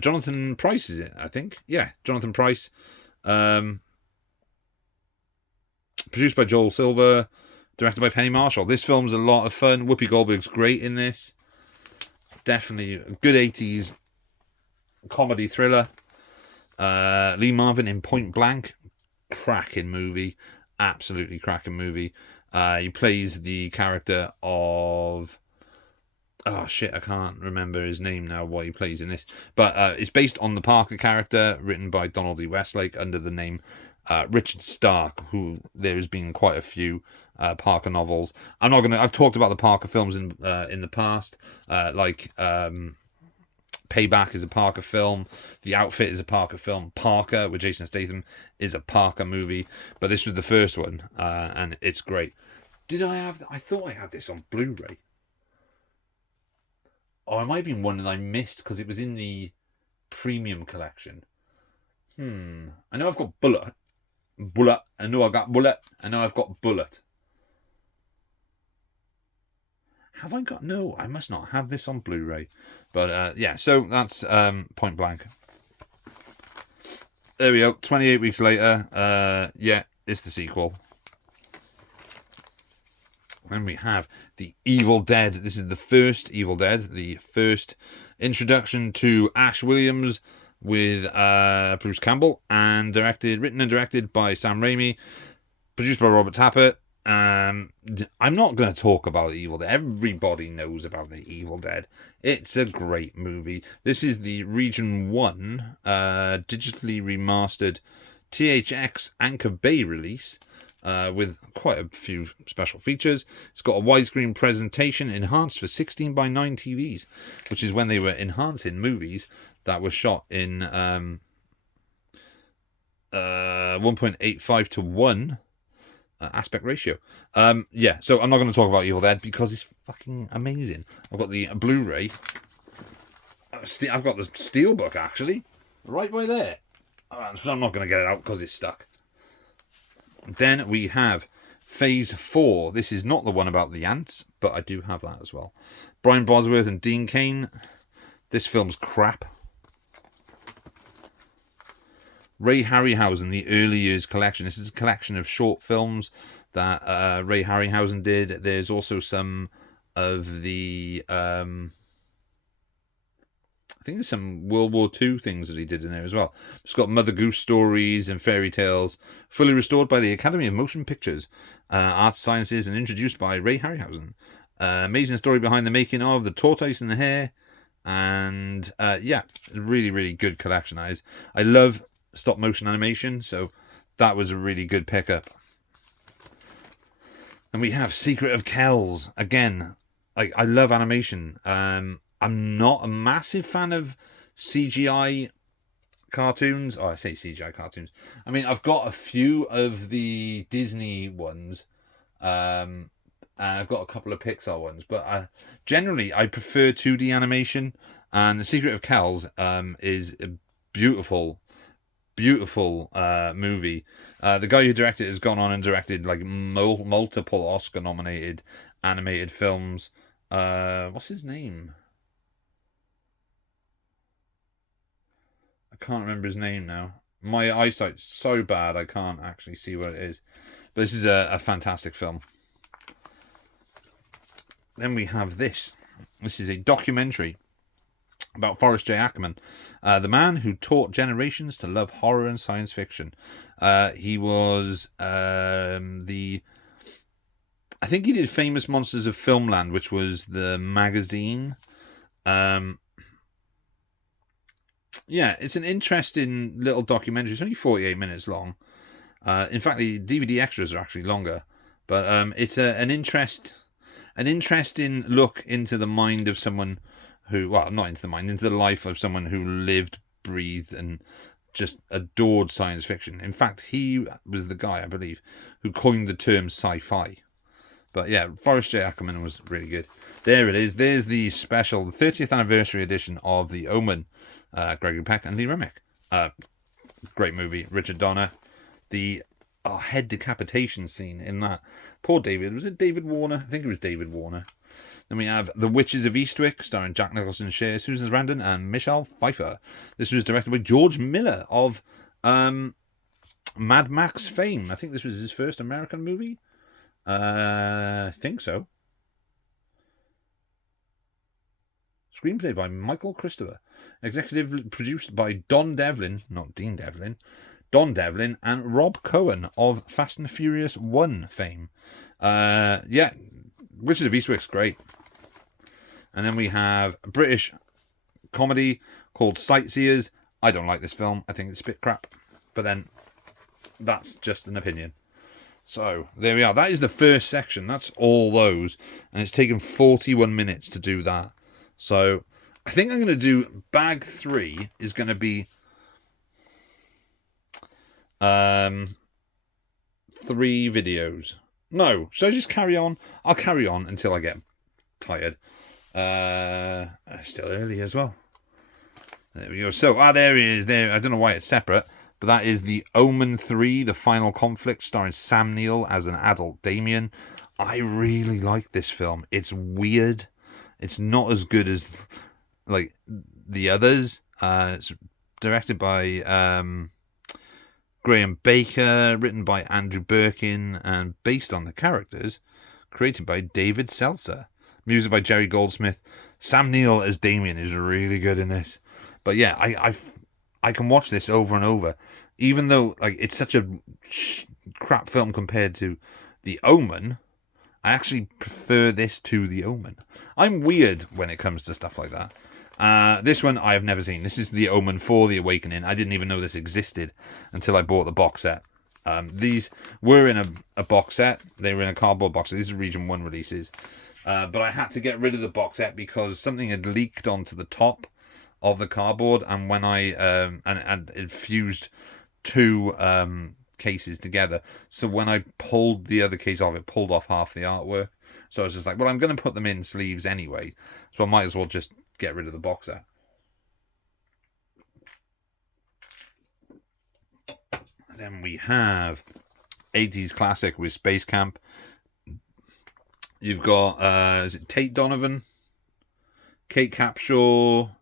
Jonathan Pryce, is it, I think? Yeah, Jonathan Pryce. Produced by Joel Silver. Directed by Penny Marshall. This film's a lot of fun. Whoopi Goldberg's great in this. Definitely a good 80s comedy thriller. Lee Marvin in Point Blank. Cracking movie. Absolutely cracking movie. He plays the character of... Oh, shit, I can't remember his name now, what he plays in this. But it's based on the Parker character, written by Donald E. Westlake under the name Richard Stark, who there has been quite a few Parker novels. I've talked about the Parker films in the past, like Payback is a Parker film, The Outfit is a Parker film, Parker with Jason Statham is a Parker movie, but this was the first one, and it's great. I thought I had this on Blu-ray. Or it might have been one that I missed because it was in the premium collection. I know I've got Bullet. I know I've got Bullet. I know I've got Bullet. Have I got... No, I must not have this on Blu-ray. But, yeah, so that's Point Blank. There we go. 28 weeks later. Yeah, it's the sequel. Then we have The Evil Dead. This is the first Evil Dead. The first introduction to Ash Williams with Bruce Campbell. And written and directed by Sam Raimi. Produced by Robert Tappert. I'm not going to talk about The Evil Dead. Everybody knows about The Evil Dead. It's a great movie. This is the Region 1 digitally remastered THX Anchor Bay release with quite a few special features. It's got a widescreen presentation enhanced for 16:9 TVs, which is when they were enhancing movies that were shot in 1.85 to 1 aspect ratio. Yeah, so I'm not going to talk about Evil Dead because it's fucking amazing. I've got the Blu-ray. I've got the Steelbook, actually, right by there. So I'm not going to get it out because it's stuck. Then we have Phase 4. This is not the one about the ants, but I do have that as well. Brian Bosworth and Dean Cain. This film's crap. Ray Harryhausen, the Early Years Collection. This is a collection of short films that Ray Harryhausen did. There's also some of the... I think there's some World War II things that he did in there as well. It's got Mother Goose stories and fairy tales, fully restored by the Academy of Motion Pictures, Arts, Sciences, and introduced by Ray Harryhausen. Amazing story behind the making of The Tortoise and the Hare. And yeah, really, really good collection, that is. I love stop motion animation, so that was a really good pickup. And we have Secret of Kells. Again, I love animation. I'm not a massive fan of CGI cartoons. Oh, I say CGI cartoons. I mean, I've got a few of the Disney ones. And I've got a couple of Pixar ones. But generally, I prefer 2D animation. And The Secret of Kells is a beautiful movie. The guy who directed it has gone on and directed like multiple Oscar-nominated animated films. What's his name? I can't remember his name now. My eyesight's so bad I can't actually see what it is. But this is a fantastic film. Then we have this. This is a documentary about Forrest J. Ackerman, the man who taught generations to love horror and science fiction. He was I think he did Famous Monsters of Filmland, which was the magazine. Yeah, it's an interesting little documentary. It's only 48 minutes long. In fact, the DVD extras are actually longer. But it's an interesting look into the mind of someone who, well, not into the mind, into the life of someone who lived, breathed, and just adored science fiction. In fact, he was the guy, I believe, who coined the term sci-fi. But yeah, Forrest J. Ackerman was really good. There it is. There's the special 30th anniversary edition of The Omen. Gregory Peck and Lee Remick. Great movie. Richard Donner. The head decapitation scene in that. Poor David. Was it David Warner? I think it was David Warner. Then we have The Witches of Eastwick, starring Jack Nicholson, Cher, Susan Sarandon, and Michelle Pfeiffer. This was directed by George Miller of Mad Max fame. I think this was his first American movie. I think so. Screenplay by Michael Christopher. Executive produced by Don Devlin, not Dean Devlin, Don Devlin, and Rob Cohen of Fast and Furious 1 fame. Yeah, Witches of Eastwick's great. And then we have a British comedy called Sightseers. I don't like this film. I think it's a bit crap. But then, that's just an opinion. So, there we are. That is the first section. That's all those. And it's taken 41 minutes to do that. So, I think I'm going to do bag 3 is going to be 3 videos. No, should I just carry on? I'll carry on until I get tired. Still early as well. There we go. So, there he is. There. I don't know why it's separate. But that is The Omen 3, The Final Conflict, starring Sam Neill as an adult Damien. I really like this film. It's weird. It's not as good as like the others. It's directed by Graham Baker, written by Andrew Birkin, and based on the characters created by David Seltzer. Music by Jerry Goldsmith. Sam Neill as Damien is really good in this. But yeah, I can watch this over and over, even though like it's such a crap film compared to The Omen. I actually prefer this to The Omen. I'm weird when it comes to stuff like that. This one I have never seen. This is The Omen 4, The Awakening. I didn't even know this existed until I bought the box set. These were in a box set. They were in a cardboard box set. These are Region 1 releases. But I had to get rid of the box set because something had leaked onto the top of the cardboard, and when I and it fused 2 cases together, so when I pulled the other case off, it pulled off half the artwork. So I was just like, well, I'm going to put them in sleeves anyway, so I might as well just get rid of the box set. Then we have 80s classic with Space Camp. You've got is it Tate Donovan, Kate Capshaw,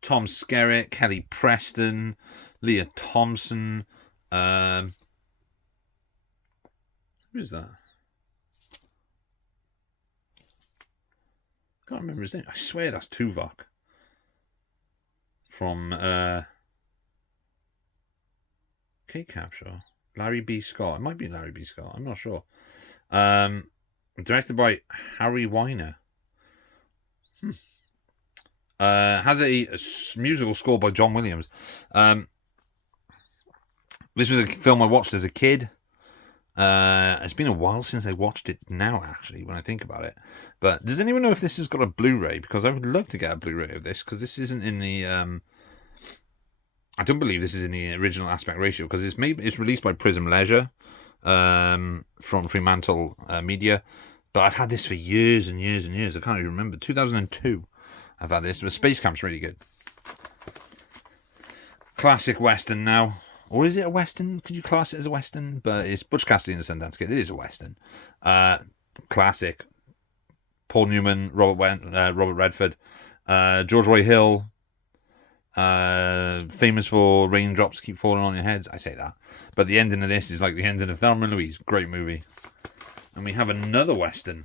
Tom Skerritt, Kelly Preston, Leah Thompson. Who is that? Can't remember his name. I swear that's Tuvok. From Kate Capshaw. Larry B. Scott. It might be Larry B. Scott. I'm not sure. Directed by Harry Weiner. Has a musical score by John Williams. This was a film I watched as a kid. It's been a while since I watched it now, actually, when I think about it. But does anyone know if this has got a Blu-ray? Because I would love to get a Blu-ray of this, because this isn't in the... I don't believe this is in the original aspect ratio, because it's released by Prism Leisure from Fremantle Media. But I've had this for years and years and years. I can't even remember. 2002. I've had this, but Space Camp's really good. Classic Western now. Or is it a Western? Could you class it as a Western? But it's Butch Cassidy and the Sundance Kid. It is a Western. Classic. Paul Newman, Robert Redford, George Roy Hill. Famous for Raindrops Keep Falling on Your Heads. I say that. But the ending of this is like the ending of Thelma and Louise. Great movie. And we have another Western.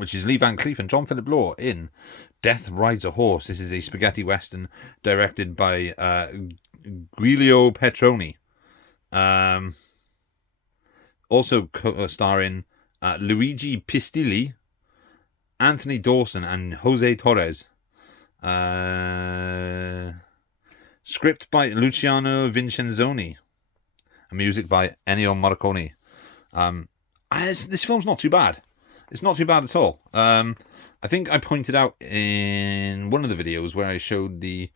which is Lee Van Cleef and John Philip Law in Death Rides a Horse. This is a spaghetti western directed by Giulio Petroni. Also starring Luigi Pistilli, Anthony Dawson, and Jose Torres. Script by Luciano Vincenzoni. And music by Ennio Morricone. This film's not too bad. It's not too bad at all. I think I pointed out in one of the videos where I showed the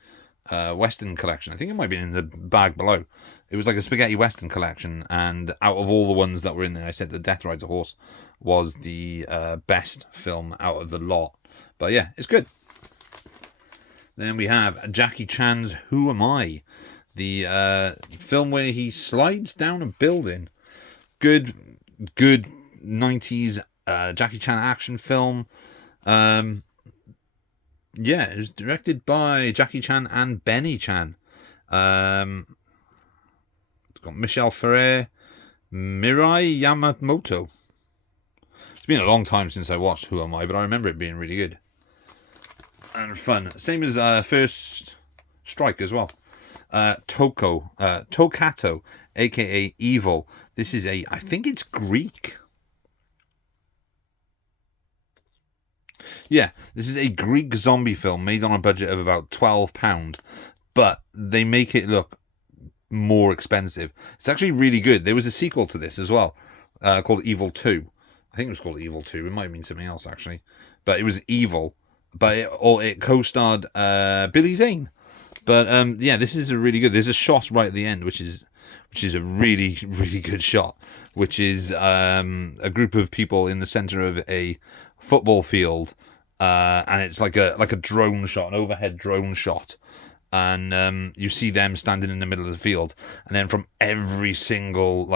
Western collection. I think it might be in the bag below. It was like a spaghetti Western collection, and out of all the ones that were in there, I said that Death Rides a Horse was the best film out of the lot. But yeah, it's good. Then we have Jackie Chan's Who Am I? The film where he slides down a building. Good 90s Jackie Chan action film. Yeah, it was directed by Jackie Chan and Benny Chan. It's got Michelle Ferrer, Mirai Yamamoto. It's been a long time since I watched Who Am I, but I remember it being really good and fun. Same as First Strike as well. Tokato, aka Evil. This is I think it's Greek. Yeah, this is a Greek zombie film made on a budget of about £12, but they make it look more expensive. It's actually really good. There was a sequel to this as well, called Evil 2. I think it was called Evil 2. It might mean something else, actually. But it was Evil. But it co-starred Billy Zane. But yeah, this is a really good. There's a shot right at the end, which is a really, really good shot, which is a group of people in the center of a football field, and it's like a drone shot, an overhead drone shot, and you see them standing in the middle of the field, and then from every single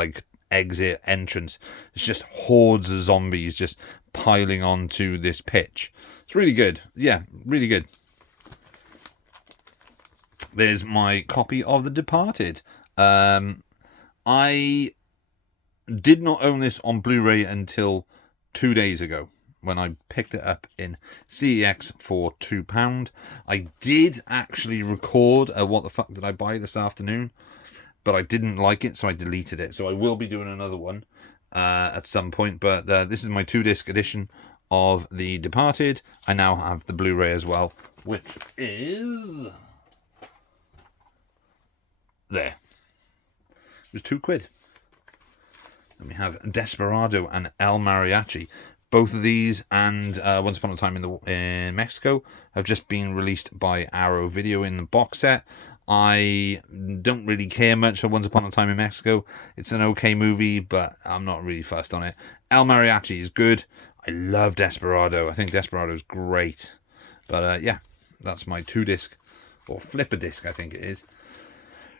exit entrance, it's just hordes of zombies just piling onto this pitch. It's really good. Yeah, really good. There's my copy of The Departed. I did not own this on Blu-ray until 2 days ago, when I picked it up in CEX for £2. I did actually record a What the Fuck Did I Buy this afternoon, but I didn't like it, so I deleted it. So I will be doing another one at some point, but this is my 2-disc edition of The Departed. I now have the Blu-ray as well, which is there. It was £2. Then we have Desperado and El Mariachi. Both of these and Once Upon a Time in Mexico have just been released by Arrow Video in the box set. I don't really care much for Once Upon a Time in Mexico. It's an okay movie, but I'm not really fussed on it. El Mariachi is good. I love Desperado. I think Desperado is great. But yeah, that's my 2-disc, or flipper disc, I think it is.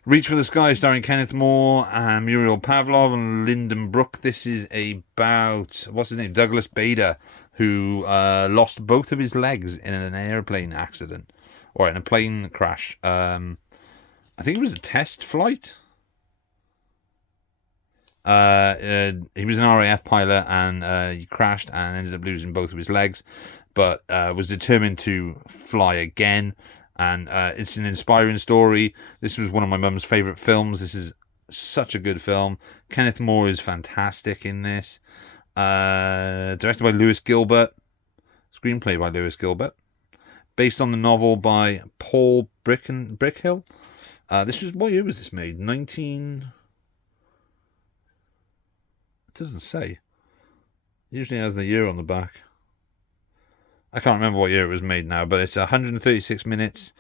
Reach for the Sky, starring Kenneth Moore and Muriel Pavlov and Lyndon Brooke. This is about, what's his name? Douglas Bader, who lost both of his legs in an airplane accident, or in a plane crash. I think it was a test flight. He was an RAF pilot, and he crashed and ended up losing both of his legs, but was determined to fly again. And it's an inspiring story. This was one of my mum's favourite films. This is such a good film. Kenneth Moore is fantastic in this. Directed by Lewis Gilbert. Screenplay by Lewis Gilbert. Based on the novel by Paul Brickhill. What year was this made? It doesn't say. Usually has the year on the back. I can't remember what year it was made now, but it's 136 minutes.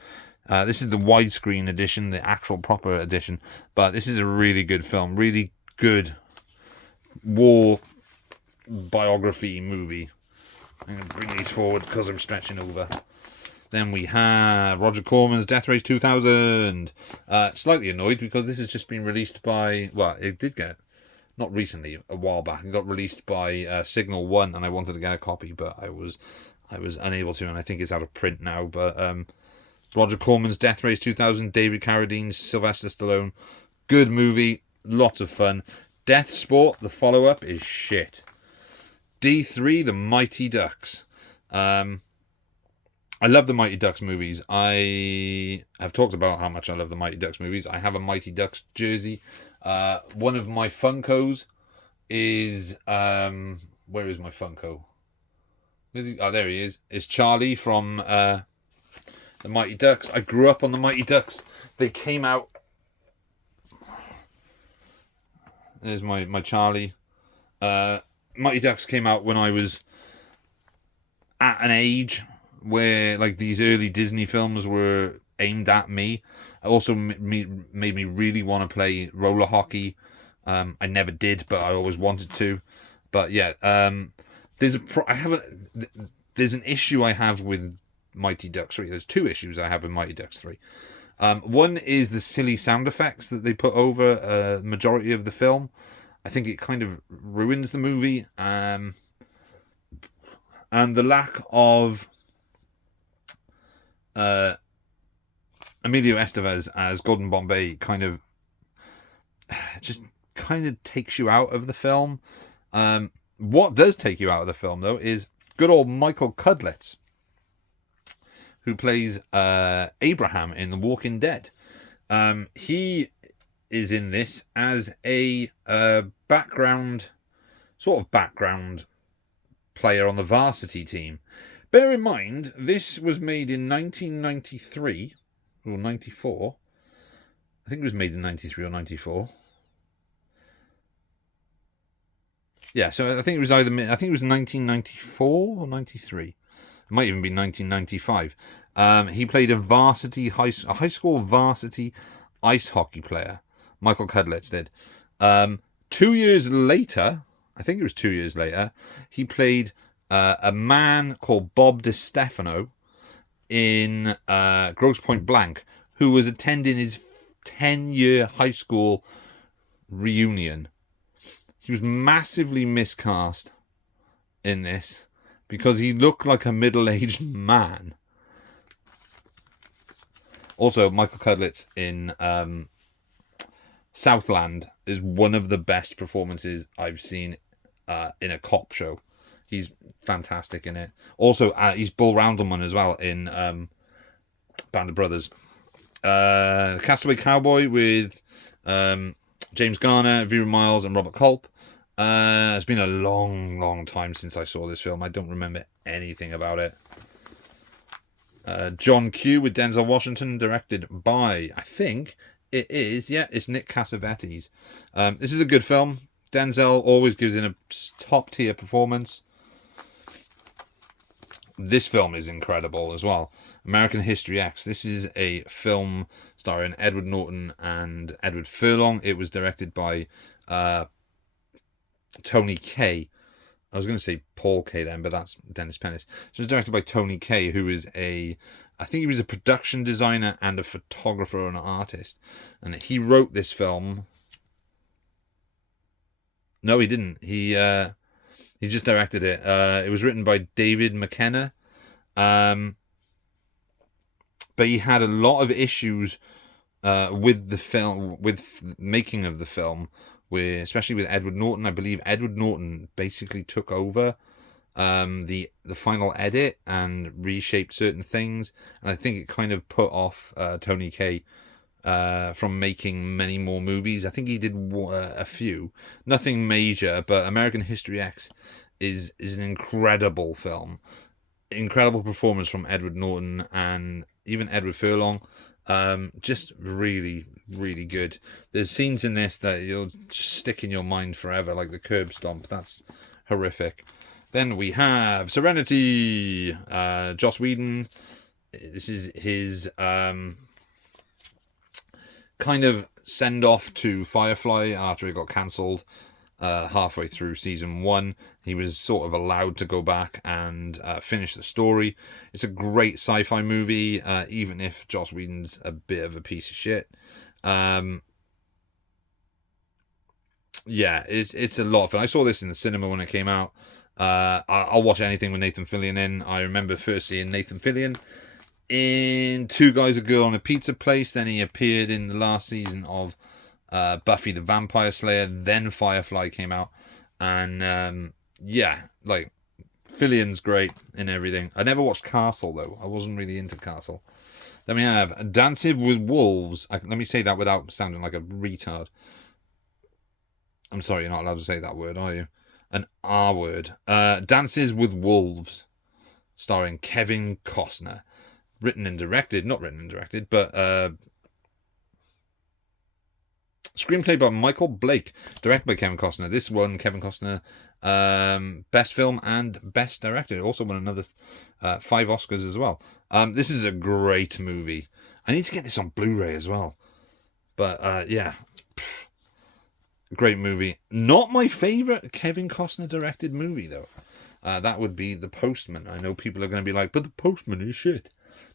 This is the widescreen edition, the actual proper edition. But this is a really good film, really good war biography movie. I'm going to bring these forward because I'm stretching over. Then we have Roger Corman's Death Race 2000. Slightly annoyed because this has just been released by, well, it did get, not recently, a while back. It got released by Signal 1, and I wanted to get a copy, but I was unable to, and I think it's out of print now. But Roger Corman's Death Race 2000, David Carradine, Sylvester Stallone. Good movie, lots of fun. Death Sport, the follow-up, is shit. D3, The Mighty Ducks. I love the Mighty Ducks movies. I have talked about how much I love the Mighty Ducks movies. I have a Mighty Ducks jersey. One of my Funkos is... where is my Funko? Where's he? Oh, there he is. It's Charlie from the Mighty Ducks. I grew up on the Mighty Ducks. They came out... There's my Charlie. Mighty Ducks came out when I was at an age where like these early Disney films were aimed at me. It also made me really want to play roller hockey. I never did, but I always wanted to. But yeah, there's an issue I have with Mighty Ducks 3. There's two issues I have with Mighty Ducks 3. One is the silly sound effects that they put over a majority of the film. I think it kind of ruins the movie. And the lack of Emilio Estevez as Gordon Bombay kind of takes you out of the film. What does take you out of the film, though, is good old Michael Cudlitz, who plays Abraham in The Walking Dead. He is in this as a background player on the varsity team. Bear in mind, this was made in 1993 or 94. I think it was made in 93 or 94. Yeah, so I think it was 1994 or 93. It might even be 1995. He played a high school varsity ice hockey player. Michael Cudlitz did. 2 years later, I think it was 2 years later, he played a man called Bob DiStefano in Grosse Pointe Blank, who was attending his 10-year high school reunion. He was massively miscast in this because he looked like a middle-aged man. Also, Michael Cudlitz in Southland is one of the best performances I've seen in a cop show. He's fantastic in it. Also, he's Bull Roundleman as well in Band of Brothers. Castaway Cowboy with James Garner, Vera Miles, and Robert Culp. It's been a long, long time since I saw this film. I don't remember anything about it. John Q with Denzel Washington, directed by, I think it's Nick Cassavetes. This is a good film. Denzel always gives in a top tier performance. This film is incredible as well. American History X. This is a film starring Edward Norton and Edward Furlong. It was directed by Tony Kaye. I was going to say Paul Kaye then, but that's Dennis Pennis. So it's directed by Tony Kaye, who is I think he was a production designer and a photographer and an artist. And he wrote this film. No, he didn't. He just directed it. It was written by David McKenna. But he had a lot of issues with the film, with making of the film, especially with Edward Norton. I believe Edward Norton basically took over the final edit and reshaped certain things, and I think it kind of put off Tony Kaye from making many more movies. I think he did a few, nothing major, but American History X is an incredible film. Incredible performance from Edward Norton and even Edward Furlong. Just really, really good. There's scenes in this that you'll just stick in your mind forever, like the curb stomp. That's horrific. Then we have Serenity. Joss Whedon. This is his kind of send off to Firefly after it got cancelled halfway through season 1. He was sort of allowed to go back and finish the story. It's a great sci-fi movie, even if Joss Whedon's a bit of a piece of shit. Yeah, it's a lot of fun. I saw this in the cinema when it came out. I'll watch anything with Nathan Fillion in. I remember first seeing Nathan Fillion in Two Guys, a Girl on a Pizza Place. Then he appeared in the last season of Buffy the Vampire Slayer. Then Firefly came out. And yeah, like Fillion's great in everything. I never watched Castle though. I wasn't really into Castle. Then we have Dancing with Wolves. Let me say that without sounding like a retard. I'm sorry, you're not allowed to say that word, are you? An R word. Dances with Wolves, starring Kevin Costner. Not written and directed, but screenplay by Michael Blake, directed by Kevin Costner. This won Kevin Costner best film and best director. It also won another 5 Oscars as well. This is a great movie. I need to get this on Blu-ray as well. But yeah, great movie. Not my favorite Kevin Costner directed movie though. That would be The Postman. I know people are going to be like, but The Postman is shit.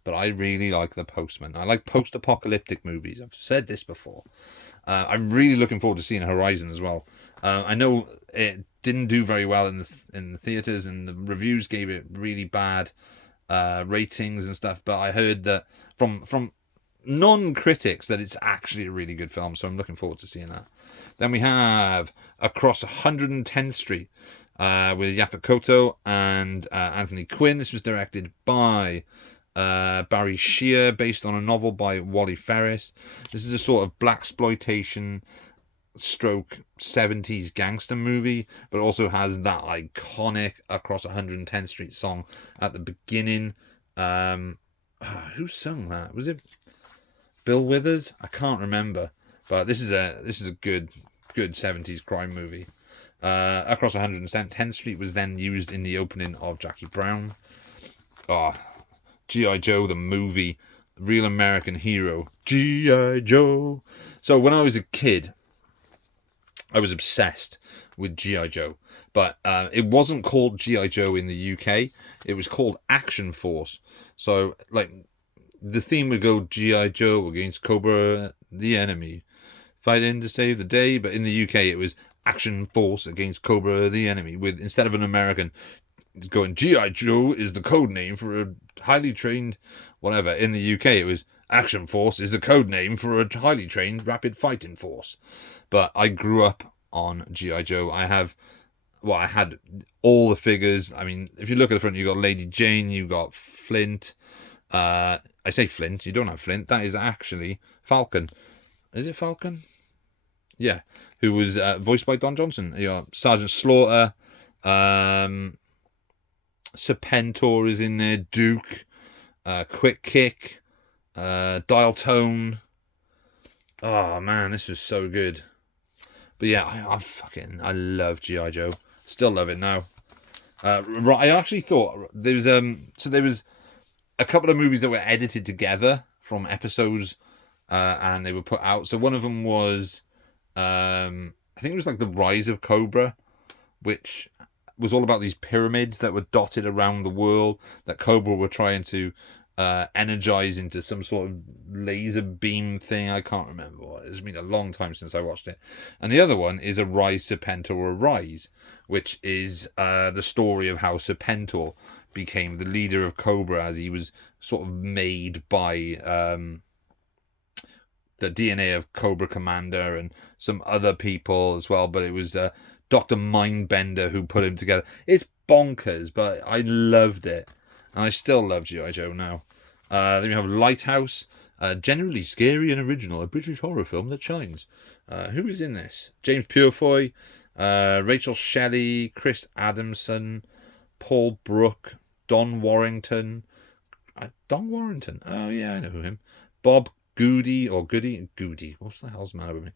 But I really like The Postman. I like post-apocalyptic movies. I've said this before. I'm really looking forward to seeing Horizon as well. I know it didn't do very well in the theaters, and the reviews gave it really bad ratings and stuff. But I heard that from non-critics that it's actually a really good film. So I'm looking forward to seeing that. Then we have Across 110th Street with Yaphet Kotto and Anthony Quinn. This was directed by Barry Shear, based on a novel by Wally Ferris. This is a sort of blaxploitation stroke 70s gangster movie, but also has that iconic Across 110th Street song at the beginning. Who sung that? Was it Bill Withers? I can't remember, but this is a good 70s crime movie. Across 110th Street was then used in the opening of Jackie Brown. G.I. Joe, the movie, real American hero, G.I. Joe. So when I was a kid, I was obsessed with G.I. Joe. But it wasn't called G.I. Joe in the UK. It was called Action Force. So, the theme would go G.I. Joe against Cobra, the enemy, fighting to save the day. But in the UK, it was Action Force against Cobra, the enemy, with, instead of an American, it's going, G.I. Joe is the code name for a highly trained whatever. In the UK, it was Action Force is the code name for a highly trained rapid fighting force. But I grew up on G.I. Joe. I had all the figures. I mean, if you look at the front, you got Lady Jane, you got Flint. I say Flint, you don't have Flint. That is actually Falcon. Is it Falcon? Yeah. Who was voiced by Don Johnson. You got Sergeant Slaughter. Serpentor is in there, Duke, Quick Kick, Dial Tone. Oh man, this was so good. But yeah, I love G.I. Joe. Still love it now. I actually thought there was a couple of movies that were edited together from episodes, and they were put out. So one of them was, I think it was The Rise of Cobra, which was all about these pyramids that were dotted around the world that Cobra were trying to energize into some sort of laser beam thing. I can't remember what. It's been a long time since I watched it. And the other one is Arise Serpentor Arise, which is the story of how Serpentor became the leader of Cobra, as he was sort of made by the DNA of Cobra Commander and some other people as well. But it was Dr. Mindbender who put him together. It's bonkers, but I loved it. And I still love G.I. Joe now. Then we have Lighthouse. Generally scary and original. A British horror film that shines. Who is in this? James Purefoy, Rachel Shelley, Chris Adamson, Paul Brook, Don Warrington. Don Warrington? Oh, yeah, I know him. Bob Goody. What's the hell's the matter with me?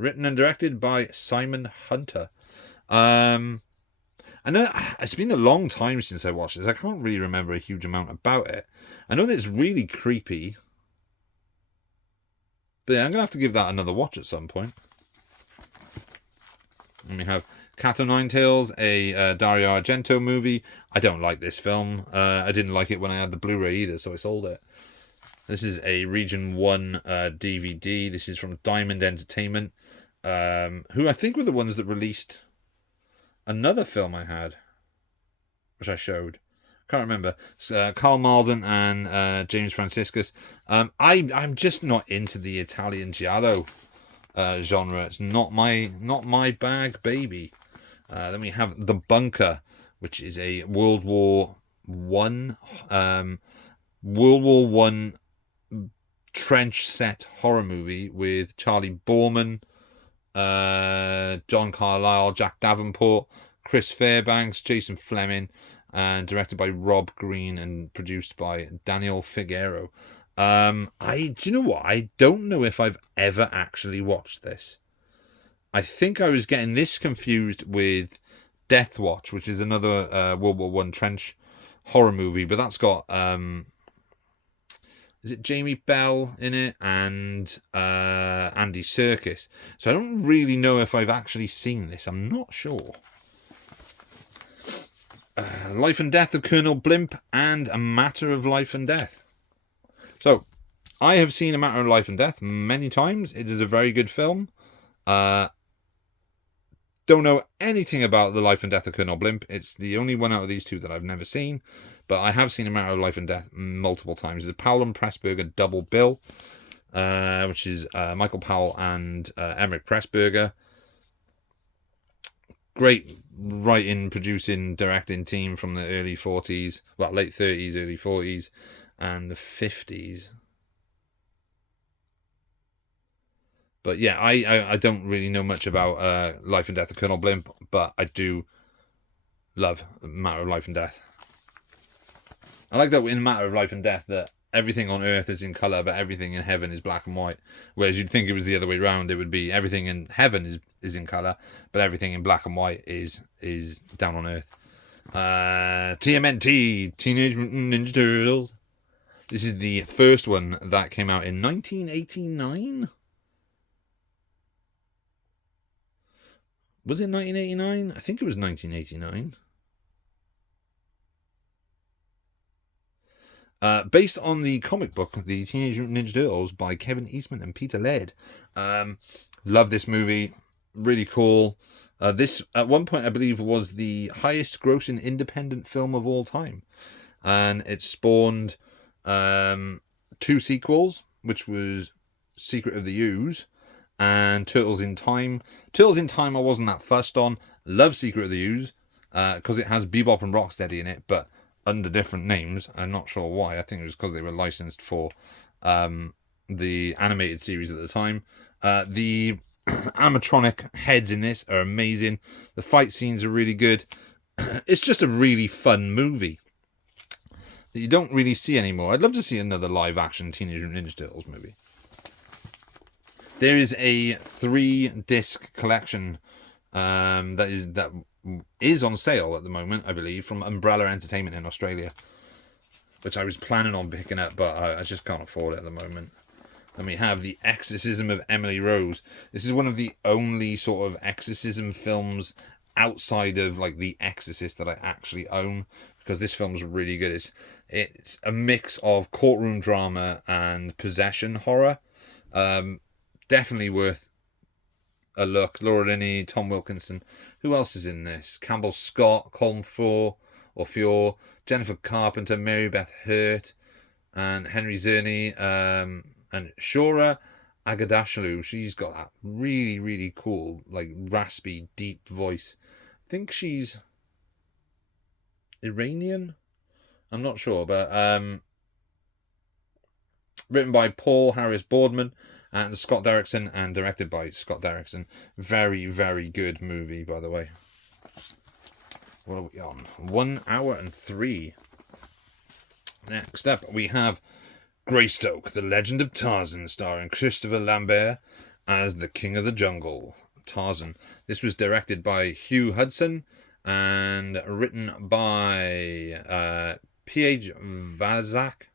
Written and directed by Simon Hunter. I know it's been a long time since I watched this. I can't really remember a huge amount about it. I know that it's really creepy. But yeah, I'm going to have to give that another watch at some point. And we have Cat o' Nine Tails, a Dario Argento movie. I don't like this film. I didn't like it when I had the Blu-ray either, so I sold it. This is a Region 1 DVD. This is from Diamond Entertainment, who I think were the ones that released another film I had, which I showed. Can't remember. Carl Malden and James Franciscus. I'm just not into the Italian giallo genre. It's not my bag, baby. Then we have The Bunker, which is a World War One trench set horror movie with Charlie Borman, John Carlyle, Jack Davenport, Chris Fairbanks, Jason Fleming, and directed by Rob Green and produced by Daniel Figueroa. Do you know what? I don't know if I've ever actually watched this. I think I was getting this confused with Death Watch, which is another World War One trench horror movie, but that's got is it Jamie Bell in it and Andy Serkis? So I don't really know if I've actually seen this. I'm not sure. Life and Death of Colonel Blimp and A Matter of Life and Death. So I have seen A Matter of Life and Death many times. It is a very good film. Don't know anything about The Life and Death of Colonel Blimp. It's the only one out of these two that I've never seen. But I have seen A Matter of Life and Death multiple times. It's a Powell and Pressburger double bill, which is Michael Powell and Emmerich Pressburger. Great writing, producing, directing team from the early 40s, well, late 30s, early 40s, and the 50s. But yeah, I don't really know much about Life and Death of Colonel Blimp, but I do love Matter of Life and Death. I like that in Matter of Life and Death that everything on Earth is in colour, but everything in heaven is black and white. Whereas you'd think it was the other way around. It would be everything in heaven is in colour, but everything in black and white is down on Earth. TMNT, Teenage Mutant Ninja Turtles. This is the first one that came out in 1989. Was it 1989? I think it was 1989. Based on the comic book, The Teenage Mutant Ninja Turtles by Kevin Eastman and Peter Laird. Love this movie. Really cool. This, at one point, I believe, was the highest grossing independent film of all time. And it spawned 2 sequels, which was Secret of the Ooze and Turtles in Time. Turtles in Time I wasn't that fussed on. Love Secret of the Ooze because it has Bebop and Rocksteady in it, but under different names. I'm not sure why. I think it was because they were licensed for the animated series at the time. The animatronic heads in this are amazing. The fight scenes are really good. It's just a really fun movie that you don't really see anymore. I'd love to see another live action Teenage Mutant Ninja Turtles movie. There is a 3-disc collection that is on sale at the moment, I believe, from Umbrella Entertainment in Australia, which I was planning on picking up, but I just can't afford it at the moment. Then we have The Exorcism of Emily Rose. This is one of the only sort of exorcism films outside of like The Exorcist that I actually own, because this film's really good. It's a mix of courtroom drama and possession horror. Definitely worth a look. Laura Linney, Tom Wilkinson. Who else is in this? Campbell Scott, Colin Fiore, Jennifer Carpenter, Mary Beth Hurt, and Henry Zerny, and Shora Agadashlu. She's got that really, really cool, like raspy, deep voice. I think she's Iranian. I'm not sure, but written by Paul Harris Boardman and Scott Derrickson, and directed by Scott Derrickson. Very, very good movie, by the way. What are we on? 1 hour and 3. Next up, we have Greystoke, The Legend of Tarzan, starring Christopher Lambert as the King of the Jungle, Tarzan. This was directed by Hugh Hudson and written by P.H. Vazak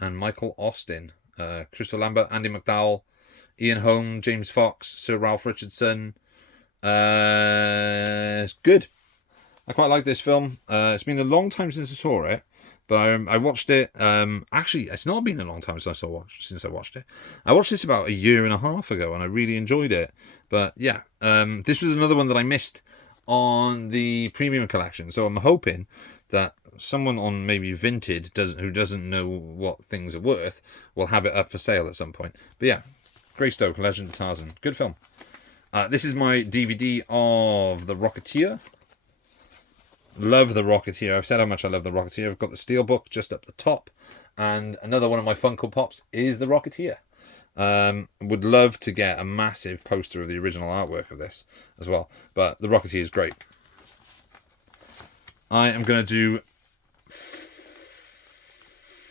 and Michael Austin. Christopher Lambert, Andy McDowell, Ian Holm, James Fox, Sir Ralph Richardson. It's good. I quite like this film. It's been a long time since I saw it, but I watched it. Actually, it's not been a long time since I watched it. I watched this about 1.5 years ago, and I really enjoyed it. But yeah, this was another one that I missed on the premium collection. So I'm hoping that someone on maybe Vinted who doesn't know what things are worth will have it up for sale at some point. But yeah, Greystoke, Legend of Tarzan. Good film. This is my DVD of The Rocketeer. Love The Rocketeer. I've said how much I love The Rocketeer. I've got the Steelbook just up the top. And another one of my Funko Pops is The Rocketeer. Would love to get a massive poster of the original artwork of this as well. But The Rocketeer is great. I am going to do a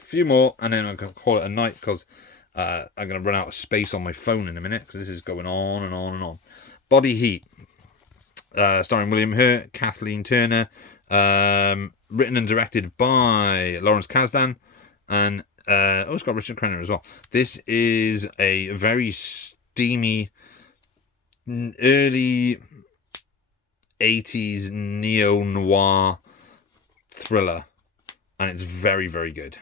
few more and then I'm going to call it a night because I'm going to run out of space on my phone in a minute because this is going on and on and on. Body Heat. Starring William Hurt, Kathleen Turner. Written and directed by Lawrence Kasdan. And it's got Richard Crenna as well. This is a very steamy, early 80s neo-noir thriller. And it's very, very good.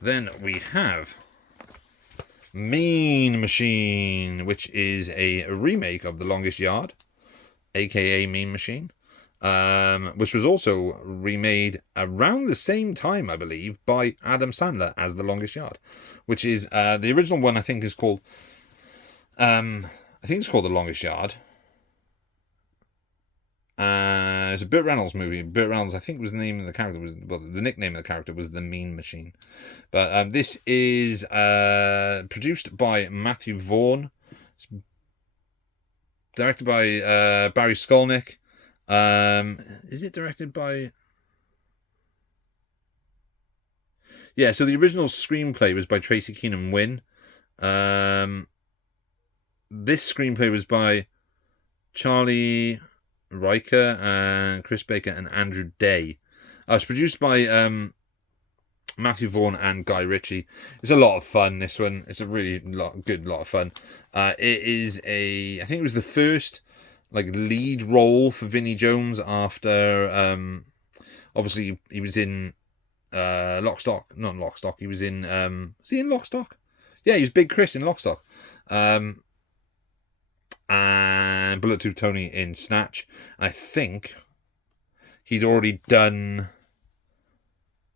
Then we have Mean Machine, which is a remake of The Longest Yard, aka Mean Machine, which was also remade around the same time, I believe, by Adam Sandler as The Longest Yard, which is the original one. I think is called The Longest Yard. It's a Burt Reynolds movie. Burt Reynolds, I think, was the name of the character. The nickname of the character was the Mean Machine. But this is produced by Matthew Vaughn. It's directed by Barry Skolnick. Is it directed by? Yeah. So the original screenplay was by Tracy Keenan Wynn. This screenplay was by Charlie Riker and Chris Baker and Andrew Day. It's produced by Matthew Vaughn and Guy Ritchie. It's a lot of fun, this one. It's a really good lot of fun. It is I think it was the first lead role for Vinnie Jones after obviously he was in Lock, Stock. Not Lock, Stock. He was in was he in Lock, Stock? Yeah, he was Big Chris in Lock, Stock. And Bullet Tube Tony in Snatch. I think he'd already done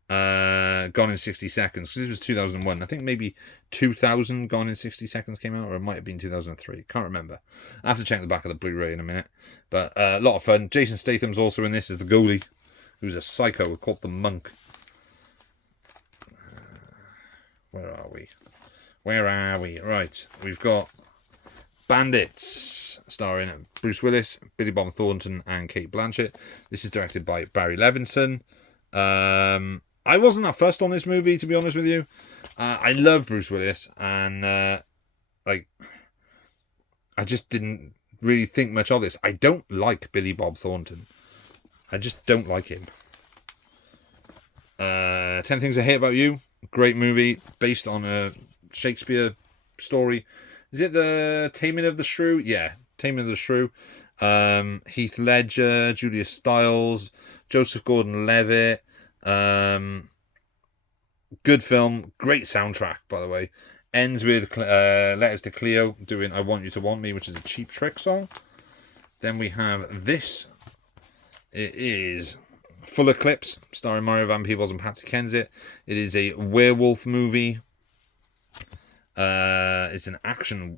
Gone in 60 Seconds, because this was 2001. I think maybe 2000 Gone in 60 Seconds came out, or it might have been 2003. Can't remember. I have to check the back of the Blu-ray in a minute. But a lot of fun. Jason Statham's also in this as the goalie, who's a psycho called the Monk. Where are we? Right, we've got Bandits, starring Bruce Willis, Billy Bob Thornton, and Cate Blanchett. This is directed by Barry Levinson. I wasn't that fussed on this movie, to be honest with you. I love Bruce Willis, and I just didn't really think much of this. I don't like Billy Bob Thornton. I just don't like him. 10 Things I Hate About You. Great movie, based on a Shakespeare story. Is it the Taming of the Shrew? Yeah, Taming of the Shrew. Heath Ledger, Julia Stiles, Joseph Gordon-Levitt. Good film. Great soundtrack, by the way. Ends with Letters to Cleo doing I Want You to Want Me, which is a Cheap Trick song. Then we have this. It is Full Eclipse, starring Mario Van Peebles and Patsy Kensit. It is a werewolf movie. It's a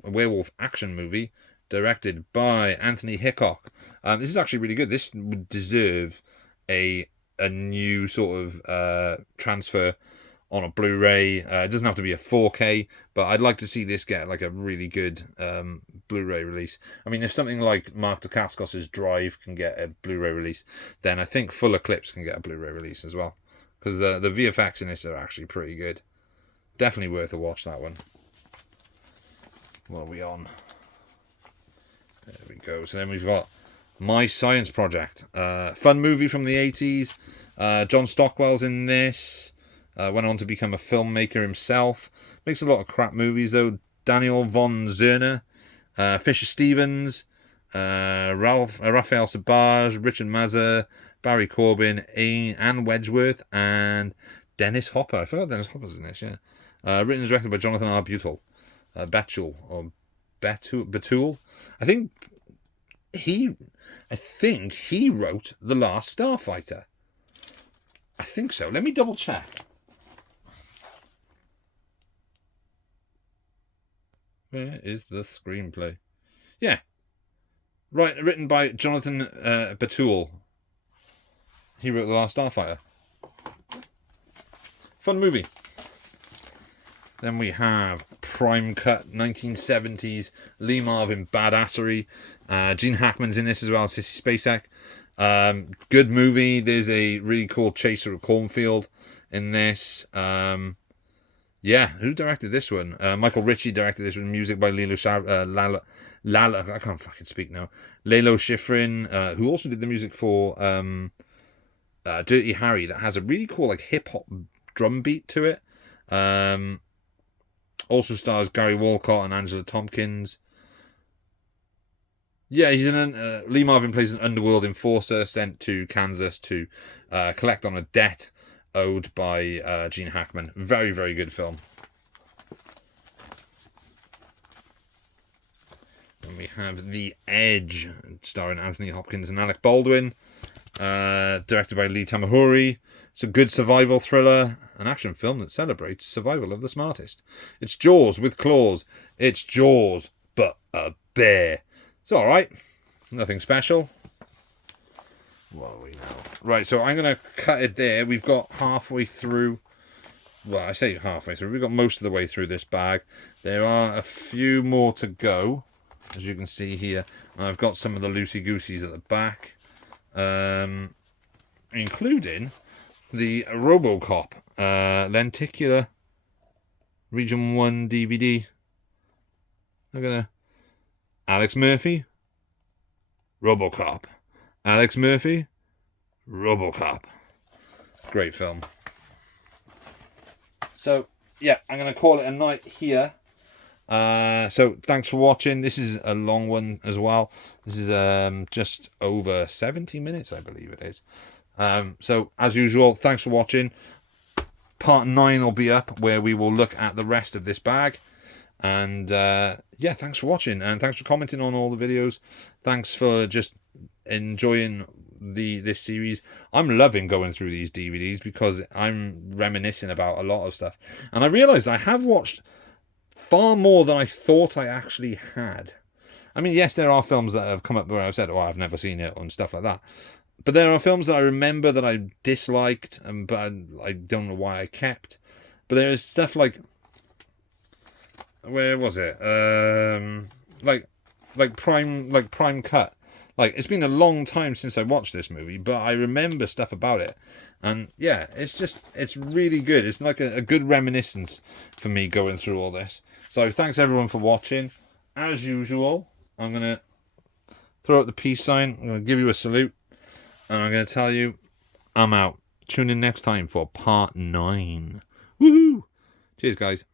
werewolf action movie directed by Anthony Hickok. This is actually really good. This would deserve a new sort of transfer on a Blu-ray. It doesn't have to be a 4K, but I'd like to see this get a really good Blu-ray release. I mean, if something like Mark Dacascos' Drive can get a Blu-ray release, then I think Full Eclipse can get a Blu-ray release as well, because the VFX in this are actually pretty good. Definitely worth a watch, that one. What are we on? There we go. So then we've got My Science Project. Fun movie from the 80s. John Stockwell's in this. Went on to become a filmmaker himself. Makes a lot of crap movies, though. Daniel von Zerner. Fisher Stevens. Raphael Sabaj. Richard Mazur. Barry Corbin. Anne Wedgeworth. And Dennis Hopper. I forgot Dennis Hopper's in this, yeah. Written and directed by Jonathan R. Betul. Betul. I think he wrote The Last Starfighter. I think so. Let me double check. Where is the screenplay? Yeah. Right, written by Jonathan Betul. He wrote The Last Starfighter. Fun movie. Then we have Prime Cut, 1970s, Lee Marvin badassery. Gene Hackman's in this as well, Sissy Spacek. Good movie. There's a really cool chaser of cornfield in this. Yeah, who directed this one? Michael Ritchie directed this one. Music by Lalo. I can't fucking speak now. Lalo Schifrin, who also did the music for Dirty Harry, that has a really cool like hip hop drum beat to it. Also stars Gary Walcott and Angela Tompkins. Yeah, he's Lee Marvin plays an underworld enforcer sent to Kansas to collect on a debt owed by Gene Hackman. Very, very good film. And we have The Edge, starring Anthony Hopkins and Alec Baldwin. Directed by Lee Tamahori. It's a good survival thriller, an action film that celebrates survival of the smartest. It's Jaws with claws. It's Jaws, but a bear. It's alright. Nothing special. What are we now? Right, so I'm going to cut it there. We've got halfway through. Well, I say halfway through. We've got most of the way through this bag. There are a few more to go, as you can see here. And I've got some of the loosey-gooseys at the back. Including the RoboCop Lenticular Region 1 DVD. Look at that. Alex Murphy, RoboCop. Alex Murphy, RoboCop. Great film. So, yeah, I'm going to call it a night here. So, thanks for watching. This is a long one as well. This is just over 70 minutes, I believe it is. So, as usual, thanks for watching. Part 9 will be up, where we will look at the rest of this bag. And, yeah, thanks for watching. And thanks for commenting on all the videos. Thanks for just enjoying this series. I'm loving going through these DVDs because I'm reminiscing about a lot of stuff. And I realised I have watched far more than I thought I actually had. I mean, yes, there are films that have come up where I've said, oh, I've never seen it, and stuff like that. But there are films that I remember that I disliked, but I don't know why I kept. But there is stuff like, where was it? Like Prime Cut. Like, it's been a long time since I watched this movie, but I remember stuff about it. And yeah, it's really good. It's like a good reminiscence for me going through all this. So thanks everyone for watching. As usual, I'm going to throw out the peace sign. I'm going to give you a salute. And I'm going to tell you, I'm out. Tune in next time for part 9. Woohoo! Cheers, guys.